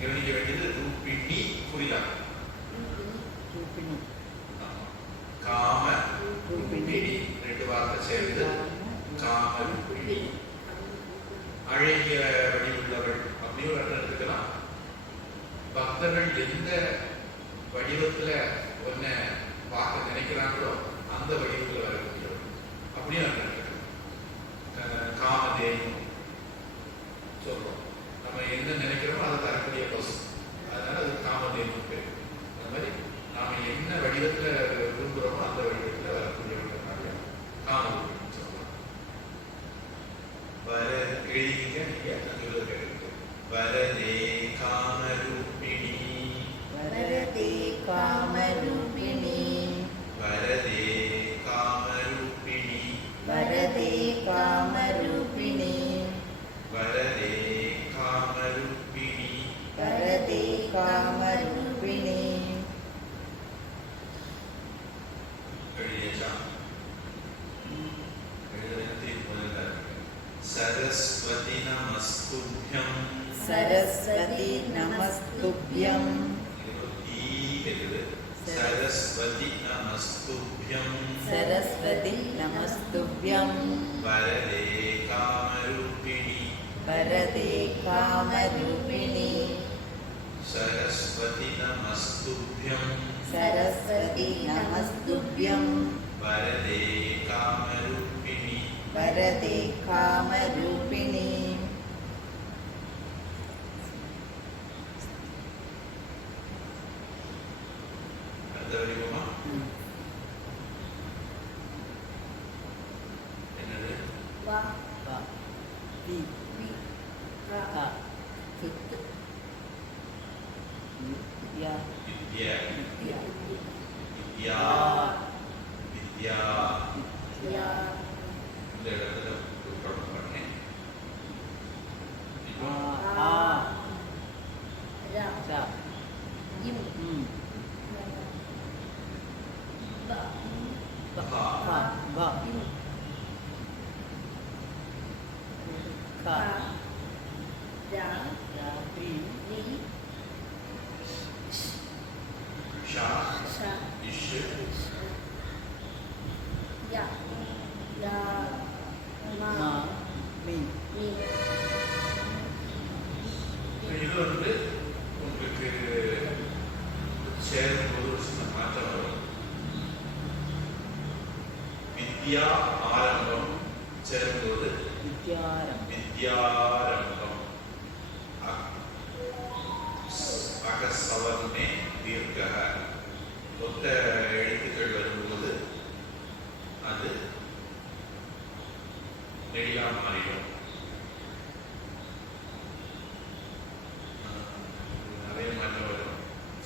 கவனிக்க வேண்டியது ரூபிணி புரிதா? காம ரூபிணி ரெண்டு வார்த்தை சேர்ந்து காமரூபிணி. அழகிய வடிவுள்ளவள் அப்படின்னு ஒரு அர்த்தம் எடுத்துக்கலாம். பக்தர்கள் எந்த வடிவத்துல ஒன்ன பார்க்க நினைக்கிறாங்களோ அந்த வடிவத்துல வரக்கூடியவள் அப்படின்னு அர்த்தம் எடுத்துக்கலாம். காமதேனு சொல்றோம், நம்ம என்ன நினைக்கிறோமோ அதை தரக்கூடிய பசு, அதனால அது காமதேனு பேர். அந்த மாதிரி நாம என்ன வடிவத்துல விரும்புகிறோமோ அந்த வடிவத்துல வரக்கூடியவர்கள் காமதேனு சொல்லலாம். வர எழுதிங்க, நீங்க தங்களுக்கு கேட்குது. வரதே காமரூபிணி. வரதே காமரூபிணி. வரதே காமரூபிணி. வரதே காமரூபிணி. வரதே காமரூபிணி. வரதே காமரூபிணி. எழுதியாச்சா? எழுதுறது முதல்ல சரஸ்வதி நமஸ்துப்யம். சரஸ்வதி நமஸ்துப்யம். சரஸ்வதி நமஸ்துப்யம். சரஸ்வதி நமஸ்துப்யம். வரதே காமரூபிணி. வரதே காமரூபிணி. சரஸ்வதி நமஸ்துப்யம். சரஸ்வதி நமஸ்துப்யம். வரதே காமரூபிணி. वरदे कामरूपिणी அடுத்த வரி போமா என்னது வா வா வி வி ரா கா தித்து யா வித்யா வித்யா வித்யா வித்யா யா இந்த இடத்துல தொடர்பு பண்ணேன் இப்போ ஆ ரா ரா இம் ம் பா பா பா பா இம் கா பா ரா ரா ரி ரி ஷா ஷா இஷ் யா யா மா மா மீ மீ இது வந்து உங்களுக்கு சேரும்போது ஒரு சின்ன மாற்றம் வரும் வித்யா ஆரம்பம் சேரும்போது வித்யாரம் வித்யாரம்பம் அகசவர்ணே தீர்க்கக ஒத்த எழுத்துக்கள் வரும்போது அது நெடிலா மாறிடும் நிறைய மாற்றம் வரும்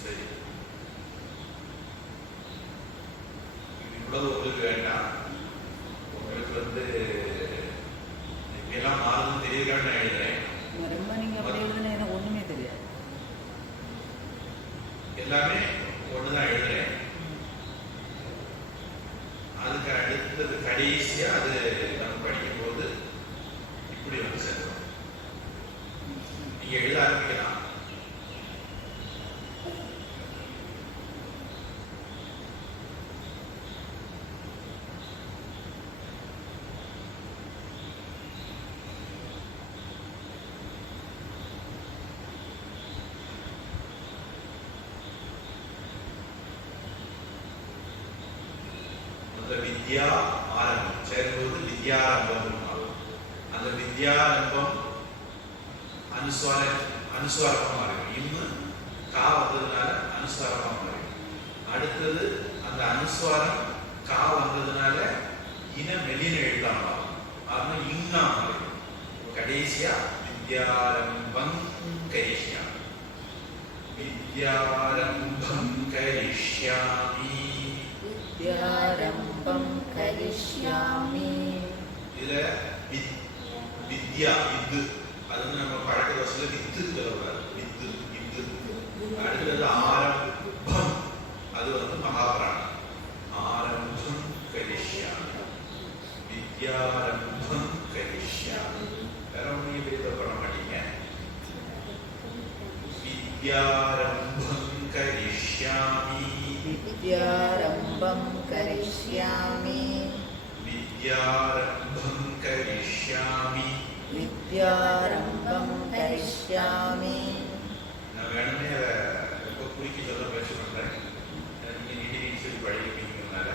சரி இவ்வளவு உங்களுக்கு வேண்டாம் உங்களுக்கு வந்து இப்படியெல்லாம் மாறுதுன்னு தெரியுதுன்னு நான் எழுதுறேன் ரொம்ப நீங்க அப்படி எழுதுனா எனக்கு ஒண்ணுமே தெரியாது எல்லாமே ஒண்ணுதான் எழுதுறேன் அதுக்கு அடுத்தது கடைசியா அது நம்ம படிக்கும்போது இப்படி வந்து சேர்ந்தோம் நீங்க எழுத ஆரம்பிக்கலாம் வித்யா ஆரம்பம் சேரும்போது வித்யாரம்பம் ஆகும் அந்த வித்யாரம்பம் அனுஸ்வாரமா இருக்கும் இன்னும் கா வந்ததுனால அனுஸ்வாரமா மாறும் அடுத்தது அந்த அனுஸ்வாரம் கா வந்ததுனால இன மெலின எழுத்தா மாறும் அதனால இன்னா மாறும் கடைசியா வித்யாரம்பம் கரிஷ்யா வித்யாரம்பம் கரிஷ்யாமி வித்யாரம்பம் கரிஷ்யாமி இதுல வித்யா வித்து அது வந்து நம்ம பழக்க வசதியில வித்து சொல்லக்கூடாது வித்து வித்து அடுத்தது ஆரம்பம் அது வந்து மகாபிராணம் ஆரம்பம் கரிஷ்யாமி வித்யாரம்பம் கரிஷ்யாமி வேற ஒன்றையும் பேச பண்ண மாட்டீங்க வித்யாரம்பம் கரிஷ்யாமி வித்யாரம்பம் கரிஷ்யாமி வித்யாரம்பம் கரிஷ்யாமி வித்யாரம்பம் கரிஷ்யாமி நான் வேணுமே அதை ரொம்ப குறிக்கி சொல்ல முயற்சி பண்றேன் நீங்க நீட்டி சொல்லி பழகிப்பீங்கனால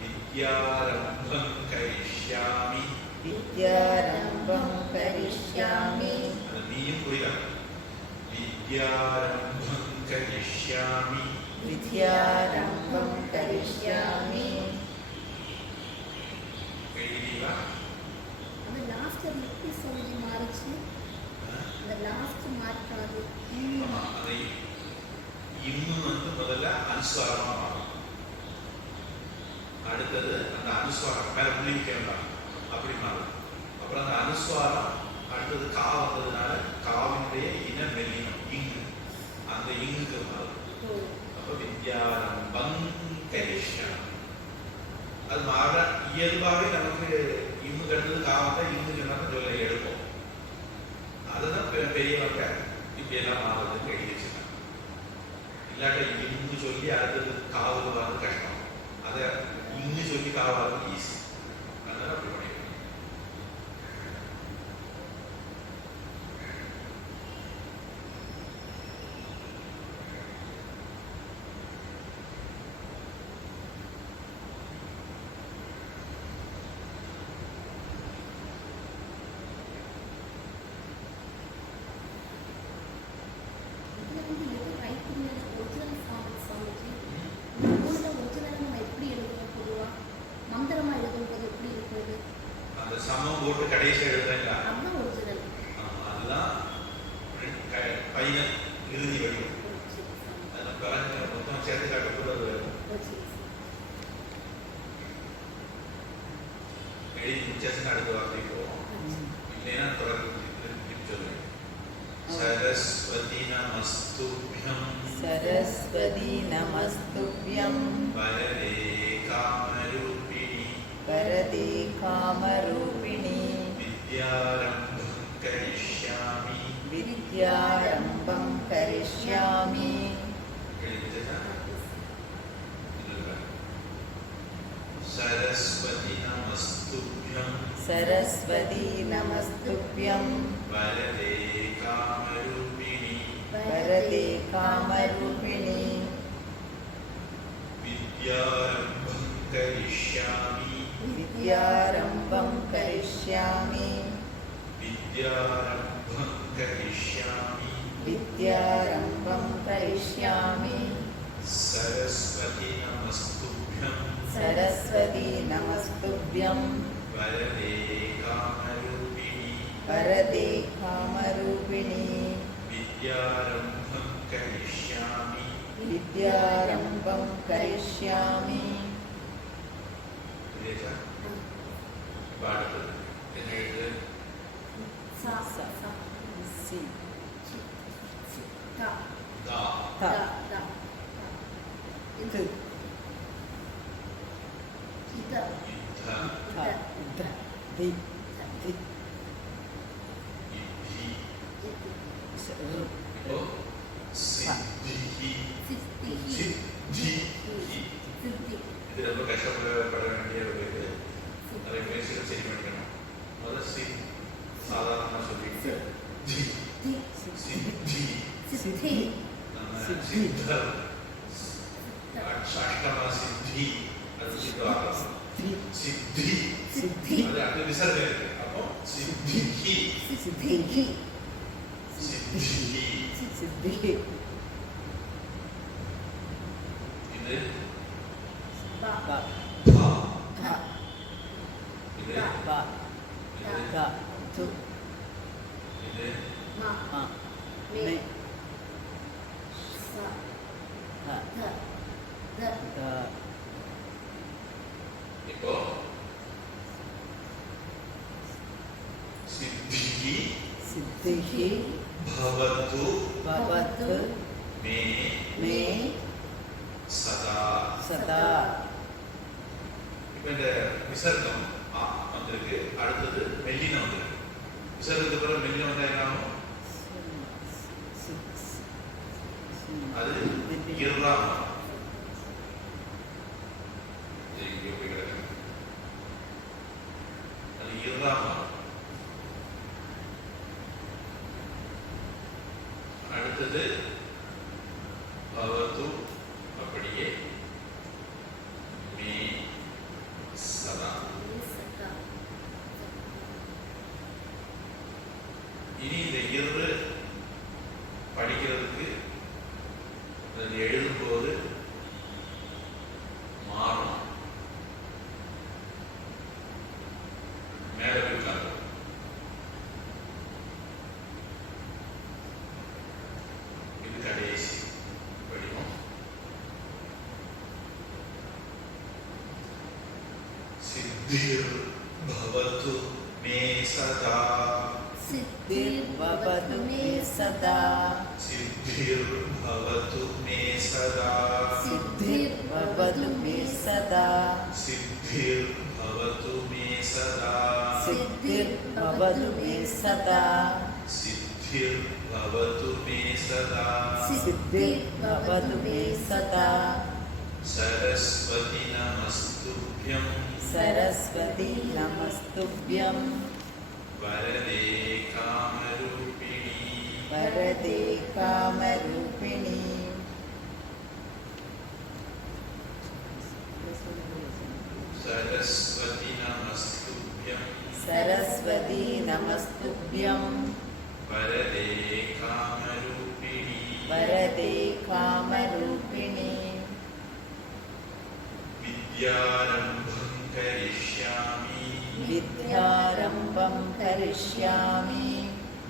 வித்யாரம்பம் கரிஷ்யாமி வித்யாரம்பம் கரிஷ்யாமி அது நீயும் புரியல வித்யாரம்பம் கரிஷ்யாமி வித்யாரம்பம் கரிஷ்யாமி எழுதிங்களா அந்த லாஸ்ட் எப்படி சொல்லி மாறுச்சு அந்த லாஸ்ட் மாற்றாது ஆமா அதை இன்னும் வந்து முதல்ல அனுஸ்வாரமா மாறும் அடுத்தது அந்த அனுஸ்வாரம் மேல புள்ளிக்க வேண்டாம் அப்படி மாறும் அப்புறம் அந்த அனுஸ்வாரம் அடுத்தது கா வந்ததுனால காவினுடைய இன மெல்லினம் இங்கு அந்த இங்குக்கு மாறும் அப்ப வித்யாரம்பம் கரிஷ்யாமி அது மாற இயல்பாகவே நமக்கு இன்னும் அடுத்தது கா வந்தா இன்னும் சொன்னாலும் சொல்ல எடுப்போம் அதுதான் பெரியவங்க இப்படி எல்லாம் மாறுறதுக்கு எழுதி வச்சிருக்காங்க இல்லாட்ட இங்கு சொல்லி அடுத்தது காவுக்கு வர்றது கஷ்டம் அதை இங்கு சொல்லி காவாது ஈஸி அதனால அப்படி பண்ணிடுவோம் கடைசி எழுதுறீங்களா? அதான் ஒரிஜினல். அதுதான் பையன் இறுதி வடிவம். அதில் பிறகு மொத்தம் சேர்த்து காட்டக்கூட எழுதி முடிச்சாச்சுன்னா அடுத்த வார்த்தை போவோம். இல்லைன்னா தொடர்ந்து சொல்லுங்க. சரஸ்வதி நமஸ்துப்யம் சரஸ்வதி நமஸ்துப்யம் வரதே காமரூபிணி வரதே காமரூபிணி வித்யாரம்பம் கரிஷ்யாமி வித்யாரம்பம் கரிஷ்யாமி. சரஸ்வதி நமஸ்துப்யம் சரஸ்வதி நமஸ்துப்யம் வரதே காமரூபிணி வரதே காமரூபிணி வித்யாரம்பம் கரிஷ்யாமி வித்யாரம்பம் கரிஷ்யாமி வித்யாரம்பம் கரிஷ்யாமி வித்யாரம்பம் கரிஷ்யாமி. சரஸ்வதி நமஸ்துப்யம் சரஸ்வதி நமஸ்துப்யம் வரதே காமரூபிணி வரதே காமரூபிணி வித்யாரம்பம் கரிஷ்யாமி வித்யாரம்பம் கரிஷ்யாமி. பாடுறது என்ன எழுது? சா சா சி தா தா த தா து இத யுத்த த த தி தி இத்தி. ச இப்போ சித்திஹி சித்திஹி சித்திஹி. சித்தி இது ரொம்ப கஷ்டப்பட வேண்டிய ஒரு இது. நிறைய முயற்சிகள் சரி பண்ணிக்கணும். முதல்ல சாதாரணமாக சொல்லிட்டு ஜி தி சித்தி சித்தி நம்ம சித்தி. சித்தர் அஷ்டமா சித்தி அது சித்தாரம் தி சித்தி சித்தி அது அந்த விசர்கம் இருக்கு. அப்போ சித்திஹி சித்திஹி சித்திஹி. சித்திஹி. இது பா ப பா. த இது ப இது த து இது மா ம மே மே சா த த த த இப்போ சித்திஹி சித்திஹி பவது பவது மே மே சதா. சதா. இப்போ இந்த விசர்க்கம் ஆ வந்திருக்கு. அடுத்தது மெல்லினம் வந்திருக்கு. விசர்க்கத்துக்கு பிறகு மெல்லினம் வந்தா என்ன ஆகும்? அது இர்ராம். இது இங்கே போய் கிடக்கு. அது இர்ராம். அடுத்தது பவது அப்படியே மே சதா. சதா இனி இந்த இரு படிக்கிறதுக்கு அது எழுதும்போது மாறும். மேலே இருக்காங்க. இது கடைசி வடிவம். சித்திர் பவது மே சதா சித்திர்பவது மே சதா சித்திர் பவது மே சதா சித்திர்பவது மே சதா சித்திர் பவது மே சதா சித்திர்பவது மே சதா சித்திர் பவது மே சதா சித்திர்பவது மே சதா. சரஸ்வதி நமஸ்துப்யம் சரஸ்வதி நமஸ்துப்யம் வரதே காமரூபிணி வரதே காமரூபிணி. சரஸ்வதி நமஸ்துப்யம் சரஸ்வதி நமஸ்துப்யம் வரதே காமரூபிணி வரதே காமரூபிணி. வித்யாரம்பம் கரிஷ்யாமி विद्यारम्भं करिष्यामि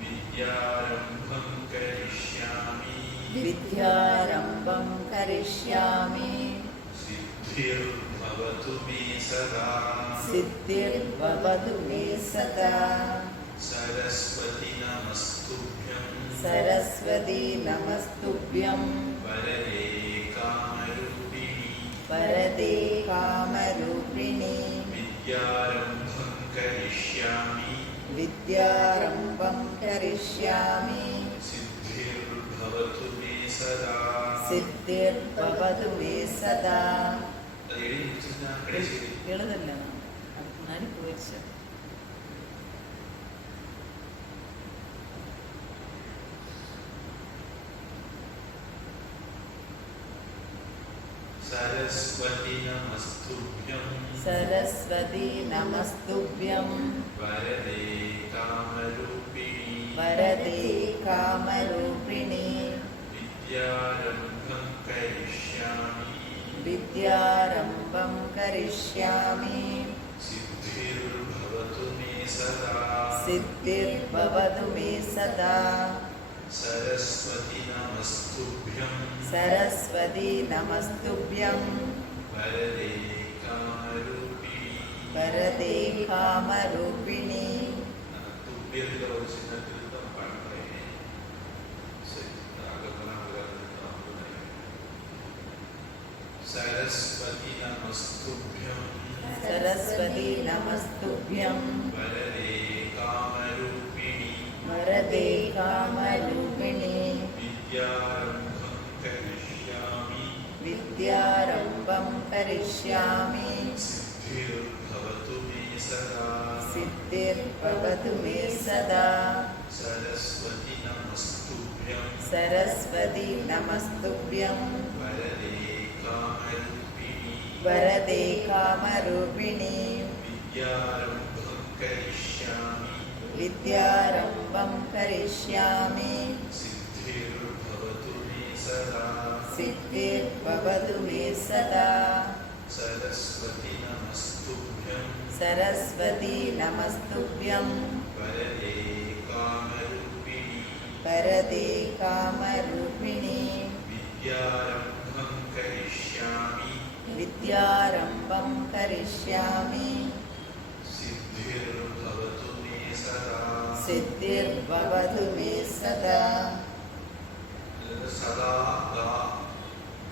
विद्यारम्भं करिष्यामि विद्यारम्भं करिष्यामि सिद्धिर्भवतु मे सदा सिद्धिर्भवतु मे सदा सरस्वती नमस्तुभ्यं सरस्वती नमस्तुभ्यं वरदे कामरूपिणि वरदे कामरूपिणि विद्यारम्भं करिष्यामि विद्यारम्भं करिष्यामि सिद्धिर्भवतु मे सदा सिद्धिर्भवतु मे सदा அது எழுதி முடிச்சிருந்தா கடைசி எழுதல நான் அதுக்கு முன்னாடி போயிடுச்சு सरस्वती नमस्तुभ्यं सरस्वती नमस्तुभ्यं वरदे कामरूपिणि वरदे कामरूपिणि विद्यारम्भं करिष्यामि विद्यारम्भं करिष्यामि सिद्धिर्भवतु मे सदा सिद्धिर्भवतु मे सदा सरस्वती नमस्तुभ्यं सरस्वती नमस्तुभ्यं वरदे कामरूपिणि वरदे कामरूपिणि तुभ्यத்தில் ஒரு சின்ன திருத்தம் பண்ணுறேன் சரி ராகவனா सरस्वती नमस्तुभ्यं सरस्वती नमस्तुभ्यं वरदे कामरूपिणि वरदे कामरूपिणि विद्यारम्भं करिष्यामि विद्यारम्भं करिष्यामि सिद्धिर्भवतु मे सदा सिद्धिर्भवतु मे सदा सरस्वती नमस्तुभ्यं सरस्वती नमस्तुभ्यं वरदे कामरूपिणि वरदे कामरूपिणि विद्यारम्भं करिष्यामि विद्यारम्भं करिष्यामि सिद्धिर्भवतु मे सदा सिद्धिर्भवतु मे सदा सरस्वती नमस्तुभ्यं सरस्वती नमस्तुभ्यं वरदे कामरूपिणि वरदे कामरूपिणि विद्यारम्भं करिष्यामि विद्यारम्भं करिष्यामि सिद्धिर्भवतु मे सदा सिद्धिर्भवतु मे सदा सदा दा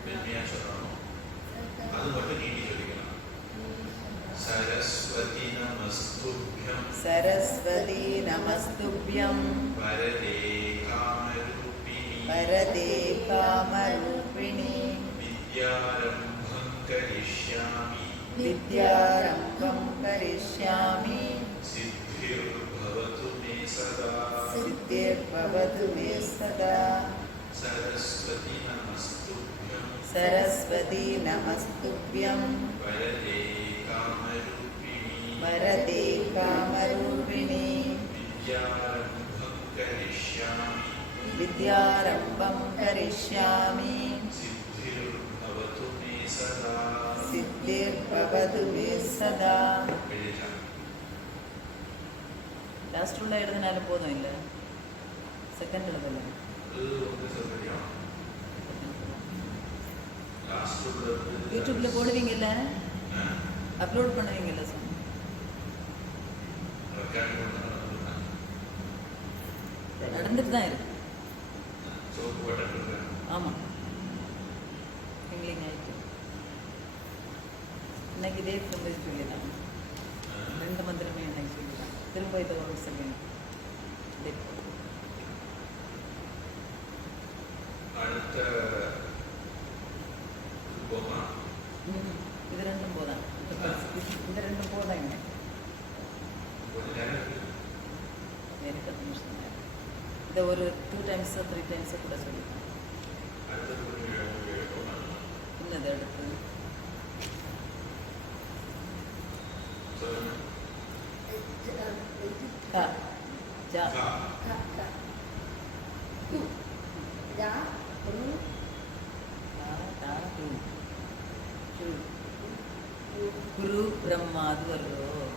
மென்மையா சொல்லணும் அது மட்டும் நீட்டி சொல்லிக்கலாம் सरस्वती नमस्तुभ्यं सरस्वती नमस्तुभ्यं वरदे कामरूपिणि वरदे कामरूपिणि विद्यारम्भं करिष्यामि विद्यारम्भं करिष्यामि सिद्धिर्भवतु मे सदा सिद्धिर्भवतु मे सदा सरस्वती नमस्तुभ्यं सरस्वती नमस्तुभ्यं वरदे कामरूपिणि वरदे कामरूपिणि विद्यारम्भं करिष्यामि विद्यारम्भं करिष्यामि सिद्धिर्भवतु मे सदा सिद्धिर्भवतु मे सदा எழுதிட்டாங்க லாஸ்ட் உள்ள எழுதினாலும் போதும் இல்லை செகண்ட் எழுதல அது வந்து சொல்றியா லாஸ்ட் உள்ளது யூடியூப்ல போடுவீங்கல்ல அப்லோட் பண்ணுவீங்கல்ல சார் ரெக்கார்ட் பண்ணா நடந்துட்டு தான் இருக்கு சோப்பு போட்டுருக்கேன் ஆமாம் இங்கிலீஷ் ஆயிடுச்சு இன்னைக்கு இதே திரும்ப சொல்லிடலாம் 2 மந்திரமே இன்னைக்கு சொல்லிடலாம் திரும்ப இதை ஒரு செகண்ட் அடுத்த போமா இது ரெண்டும் போதான் இந்த ரெண்டும் போதான் இன்னைக்கு கொஞ்ச நேரம் இருக்கு. வேறு 10 நிமிஷம் தான் இதை ஒரு 2 டைம்ஸோ 3 டைம்ஸோ கூட சொல்லிடலாம் அடுத்த கொஞ்சம் போமா இன்னது அடுத்து சொல்லுங்க கா ஜா கா Da, ru, கா டா டு டு குரு பிரம்மா அது வரும்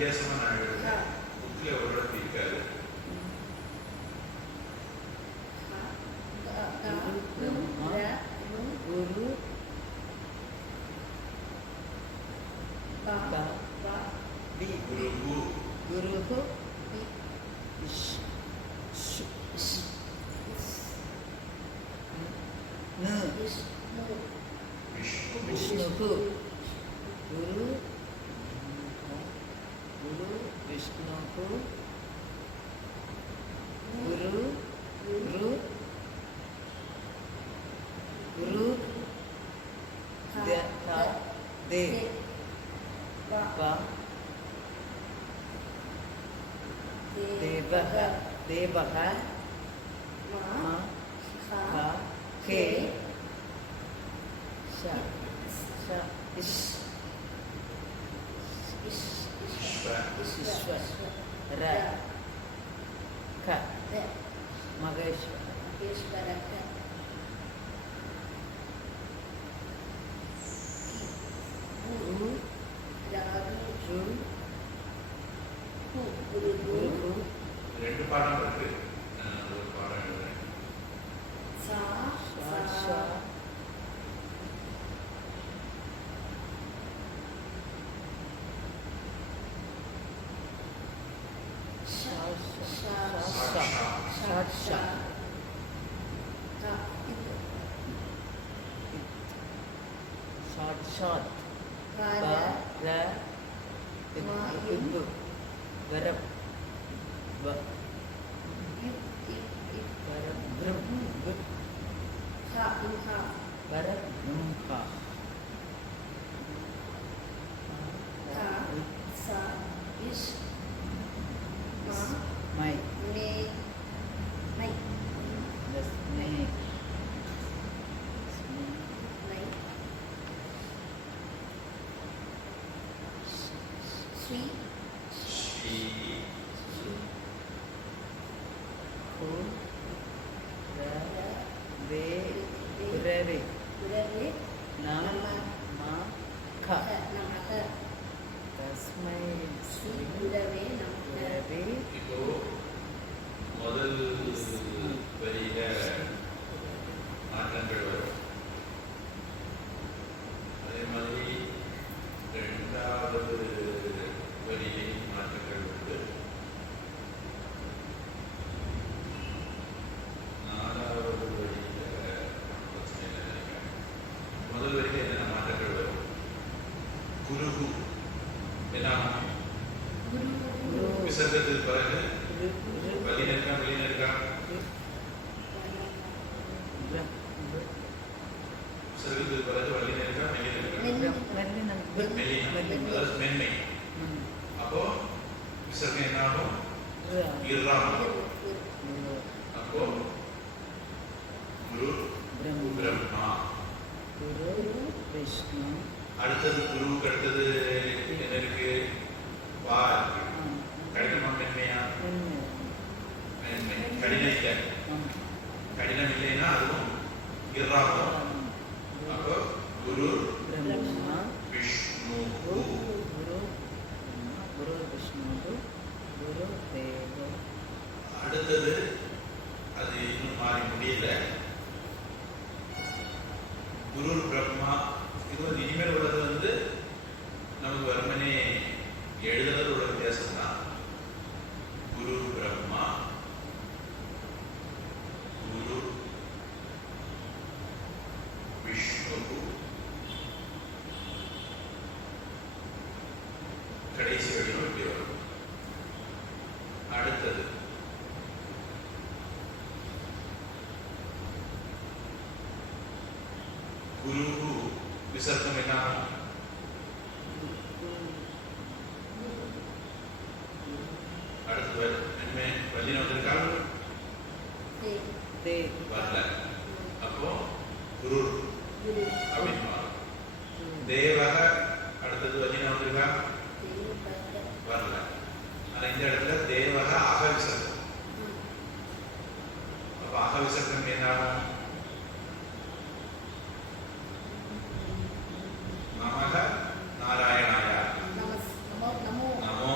வித்தியாசமா நான் எழுதுறேன். புக்கில் ஒரு இடத்துல இருக்காது. குரு குருஹு விஷ்ணுஹு குரு குரு விஷ்ணுஹு குரு குரு குரு दे वा देवः देवः मा खा के श श इश ईश्वर र ख महेश्वर ரெண்டு பாடம் இருக்கு. ஒரு பாடம் எழுதுறேன். இப்போ முதல் வரியில மாற்றங்கள் வரும். அதே மாதிரி இரண்டாவது வரியிலையும் மாற்றங்கள் உண்டு. நாலாவது வரியில பிரச்சனை இல்லை நினைக்கிறேன். முதல் வரியில என்னென்ன மாற்றங்கள் வரும்? குருகு என்ன விசர்க்கத்துக்கு பிறகு வல்லினருக்கா வெளியினருக்கா? விசர்க்கத்துக்கு பிறகு வல்லினருக்கா மெல்லினா மென்மை. அப்போ விசர்க்கம் என்ன ஆகும்? இர்ராம். அப்போ குரு பிரம்மா. அடுத்தது குருவுக்கு அடுத்தது என்ன இருக்கு? வா இருக்கு. கடினமா மென்மையா? மென்மை. கடினம் இல்லை. கடினம் இல்லைன்னா அதுவும் இர்ராகும். அப்போ குரு விஷ்ணு அடுத்தது அது இன்னும் மாறி முடியல. குரு பிரம்மா. இது வந்து இனிமேல் உள்ளது நமக்கு வறுமனே எழுதுறது உள்ள வித்தியாசம் தான். குரு பிரம்மா குரு விஷ்ணு கடைசி வழியும் இப்படி வரும். அடுத்தது குரு விசர்க்கம் என்ன? அடுத்தது என்ன? வல்லினம் வந்திருக்கா? வரல. அப்போ குரு அப்படின்னு மாறும். தேவக அடுத்தது வல்லினம் வந்திருக்கா? வரல. ஆனா இந்த இடத்துல தேவக அக விசர்க்கம். அப்ப அக விசர்க்கம் என்ன ஆகும்? நமக நாராயணாய. நமோ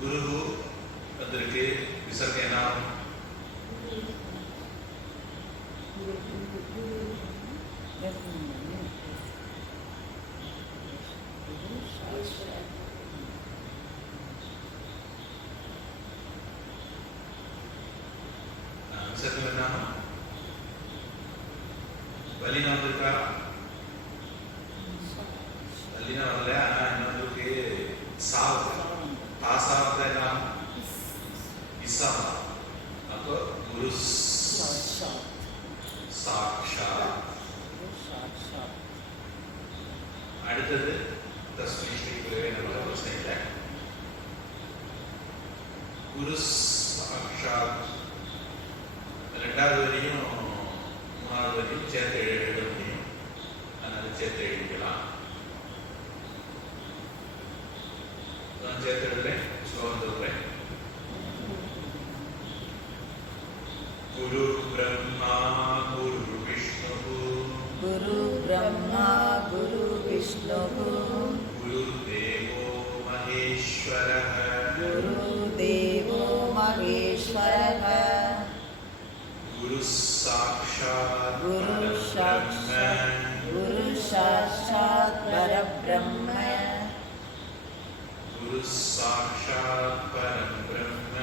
குரு வந்திருக்கு, விசர்க்கம் என்ன ஆகும்? விசர்க்கம் என்ன ஆகும்? வலினா வந்திருக்கா? வலினா வரல, ஆனா என்ன வந்திருக்கு? சாவு. தாசாவத என்ன ஆகும்? இசா. அப்போ குரு சாக்ஷாத். அடுத்தது தஸ்மை ஸ்ரீ குருவே நமக பிரச்சனை இல்லை. குரு சாக்ஷாத் ரெண்டாவது வரையும் மூணாவது வரையும் சேர்த்து எழுத முடியும். அதனால சேர்த்து எழுதிக்கலாம். நான் சேர்த்து எழுதுறேன், ஸ்லோகம் சொல்றேன். குரு பிரம்மா குரு விஷ்ணு குரு பிரம்மா குரு விஷ்ணு குரு தேவோ மகேஸ்வரः குரு தேவோ மகேஸ்வரः குரு சாக்ஷாத் குரு சாக்ஷாத் குரு சாக்ஷாத் பரபிரம்ம குரு சாக்ஷாத் பரம் பிரம்ம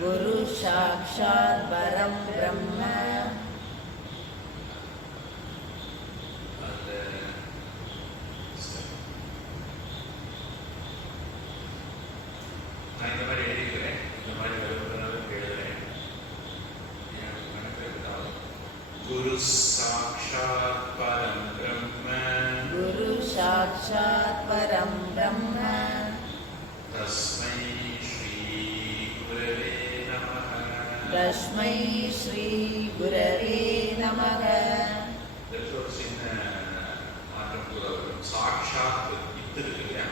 குரு சாக்ஷாத் பரம் பிரம்ம. அந்த நான் இந்த மாதிரி எழுதிக்கிறேன். இந்த மாதிரி வருவதனாலும் எழுதுறேன். குரு சாக்ஷாத் பரம் பிரம்ம குரு சாக்ஷாத் பரம் பிரம்ம. தஸ்மை ஸ்ரீ குரவே நமः. தஸ்மை ஸ்ரீ குரவே நமக. இதற்கு ஒரு சின்ன மாற்றம் கூட வரும். சாக்ஷாத் இத்து இருக்கு இல்லையா,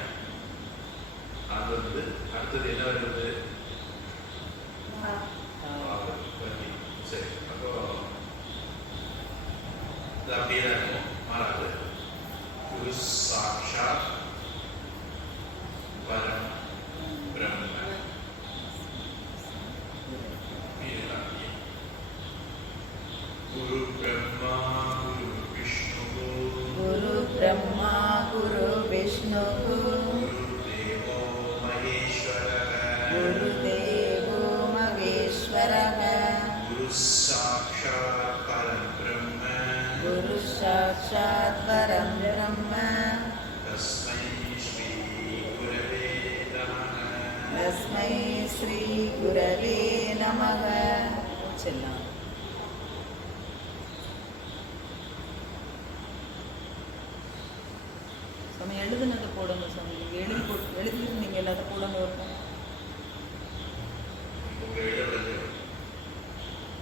அது வந்து அடுத்தது என்ன வருது? வந்தி. சரி, அப்போ இது அப்படியே தான் இருக்கும், மாறாது. குரு சாக்ஷாத் பரம் பிரம்ம. குரு பிரம்மா குரு விஷ்ணு குரு பிரம்மா குரு விஷ்ணு குரு தேவோ மகேஸ்வரः குரு தேவோ மகேஸ்வரः குரு சாக்ஷாத் பரம் பிரம்ம குரு சாக்ஷாத் பரம் பிரம்ம. தஸ்மை ஸ்ரீ குரவே நமः. தஸ்மை ஸ்ரீ குரவே நமக. செல்லாம் சுவாமி எழுதுனது போடுங்க சுவாமி. நீங்கள் எழுதிருந்தீங்க எல்லாத்த போடுங்க இருக்கும். உங்க எழுதுறது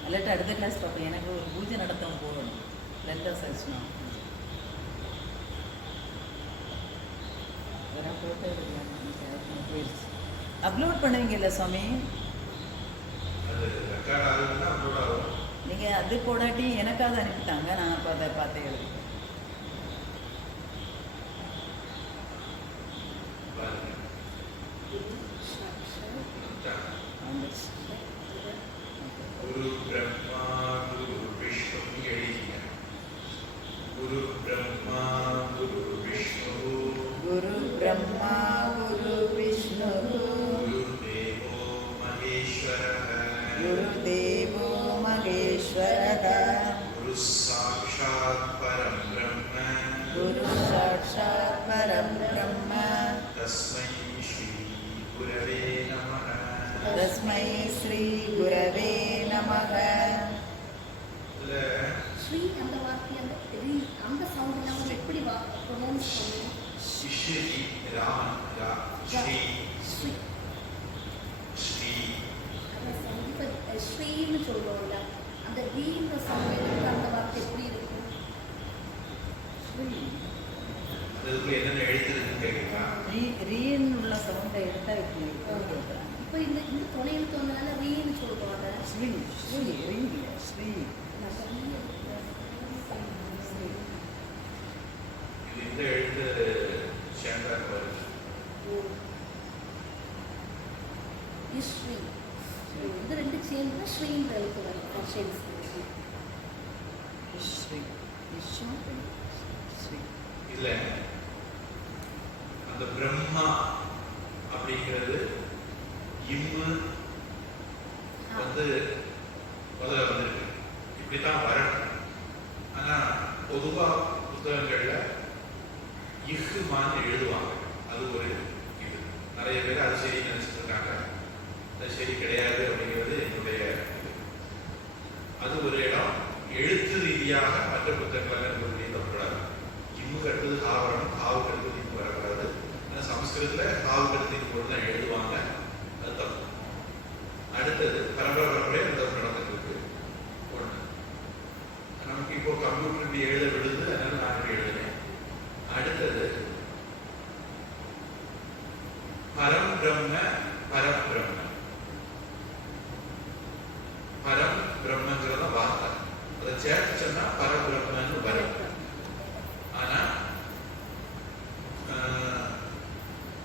அல்லாட்ட அடுத்த கிளாஸ் பார்ப்பேன். எனக்கு ஒரு பூஜை நடத்தவும் போகணும். லலிதா சர்ச்சனா அதெல்லாம் போட்டோ எடுக்கலாம். போயிடுச்சு. அப்லோட் பண்ணுவீங்கல்ல சுவாமி? அது ரெக்கார்ட் ஆகுதுன்னா அப்லோட் ஆகும். நீங்கள் அது போடாட்டி எனக்காக அனுப்பிட்டாங்க. நான் அப்போ அதை பார்த்து எழுதிட்டேன். பாருங்க. வந்துருச்சு. குரு பிரம்மா குரு விஷ்ணு எழுதிங்க. குரு பிரம்மா குரு விஷ்ணு குரு பிரம்மா குரு விஷ்ணு குரு தேவோ மகேஸ்வரः குரு தேவோ மகேஸ்வரः குரு சாக்ஷாத் பரம் பிரம்ம குரு சாக்ஷாத் பரம் பிரம்ம. தஸ்மை ஸ்ரீ குரவே நமः. தஸ்மை ஸ்ரீ குரவே நமக. இதுல ஸ்ரீ அந்த வார்த்தை அந்த அந்த சவுண்ட் நம்ம எப்படி ப்ரொனவுன்ஸ் பண்ணுவோம்? ஸ்ரீ ராமன் ஸ்ரீ ஸ்ரீ ஸ்ரீ அந்த சவுண்ட் இப்போ ஸ்ரீன்னு சொல்லுவோம்ல, அந்த ரீன்ற சவுண்ட் அந்த வார்த்தை எப்படி இருக்கும்? அதுக்குள்ள என்னென்ன எழுத்துருக்குன்னு கேட்குறா. ரீன்னு உள்ள சவுண்டை எடுத்தா இப்படி கேட்குறாங்க. இப்போ இந்த இந்த துணை எழுத்து வந்தனால ரீன்னு சொல்லுவோம். அதை ஸ்ரீ ஸ்ரீ ரீ இல்லை ஸ்ரீ நம்ம ரீ ஸ்ரீ. இது இந்த எழுத்து சேர்ந்தா வருது. ஸ்ரீ. இது ரெண்டு சேர்ந்து ஸ்ரீன்ற எழுத்து வரும். சரி ஸ்ரீ விஷ்ணு ஸ்ரீ. இதுல அந்த பிரம்மா அப்படிங்கிறது இம்மு வந்து முதல்ல வந்திருக்கு. இப்படித்தான் வரணும். ஆனா பொதுவா புத்தகங்கள்ல இஹ்மான்னு எழுதுவாங்க. அது ஒரு இது நிறைய பேர் அது சரி நினைச்சிட்டு இருக்காங்க. அது சரி கிடையாது அப்படிங்கிறது என்னுடைய இது. அது ஒரு இடம். எழுத்து ரீதியாக மற்ற புத்தகங்கள் தரக்கூடாது. இம்முக்கு அடுத்தது ஹா வரணும், ஹாவுக்கு அடுத்தது இம்மு வரக்கூடாது. ஆனால் சமஸ்கிருதத்துல ஹாவுக்கு அடுத்து இம்மு தான் எழுதுவாங்க. அது தப்பு. அடுத்தது பரம்பரை பரம்பரையாக அந்த நடந்துட்டு இருக்கு. ஒன்று நமக்கு இப்போ கம்ப்யூட்டர் இப்படி எழுத விழுது, அதனால நான் இப்படி எழுதுனேன். அடுத்தது பரம் பிரம்ம பரபிரம்ம. பரம் பிரம்மங்கிறத வார்த்தை அதை சேர்த்து சொன்னா பரபிரம்மன்னு வரும். ஆனா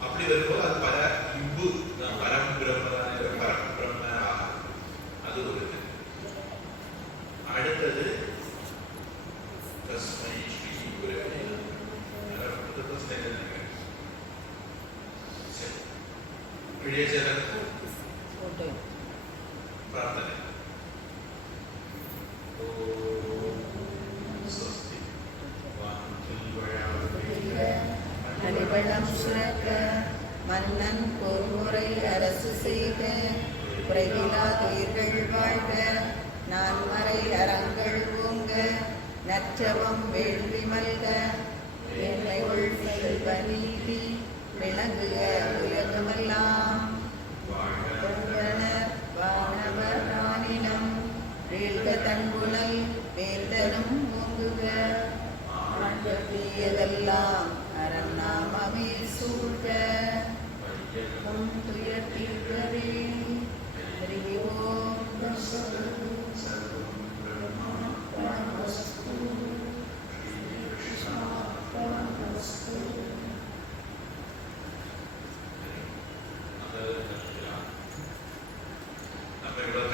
அப்படி வரும்போது அது பர இம்பு பரம் பிரம்ம பரம் பிரம்ம ஆகும். அது ஒரு இது. அடுத்தது தஸ்மை ஸ்ரீ குருவே ஃபோட்டோ ಪ್ರಾರ್ಥನೆ. அடிபள்ளம் சுரக்க மன்னன் பொறுமுறை அரசு செய்க குறைவிலாதீர்கள் வாழ்க நான்மறை அறங்கள் ஓங்க நற்றவம் வேள்வி மல்க மேன்மைகள் செல்வ நீதி விளங்குக உலகமெல்லாம் வானவரானினம் வீழ்க தன்புணல் வேந்தனும் ஓங்குக ஆண்டபியதெல்லாம் அறம் நாமமே சூழ்க உன் துயர் தீர்க்கவே ஹரி ஓம் நம்ம இவ்வளவு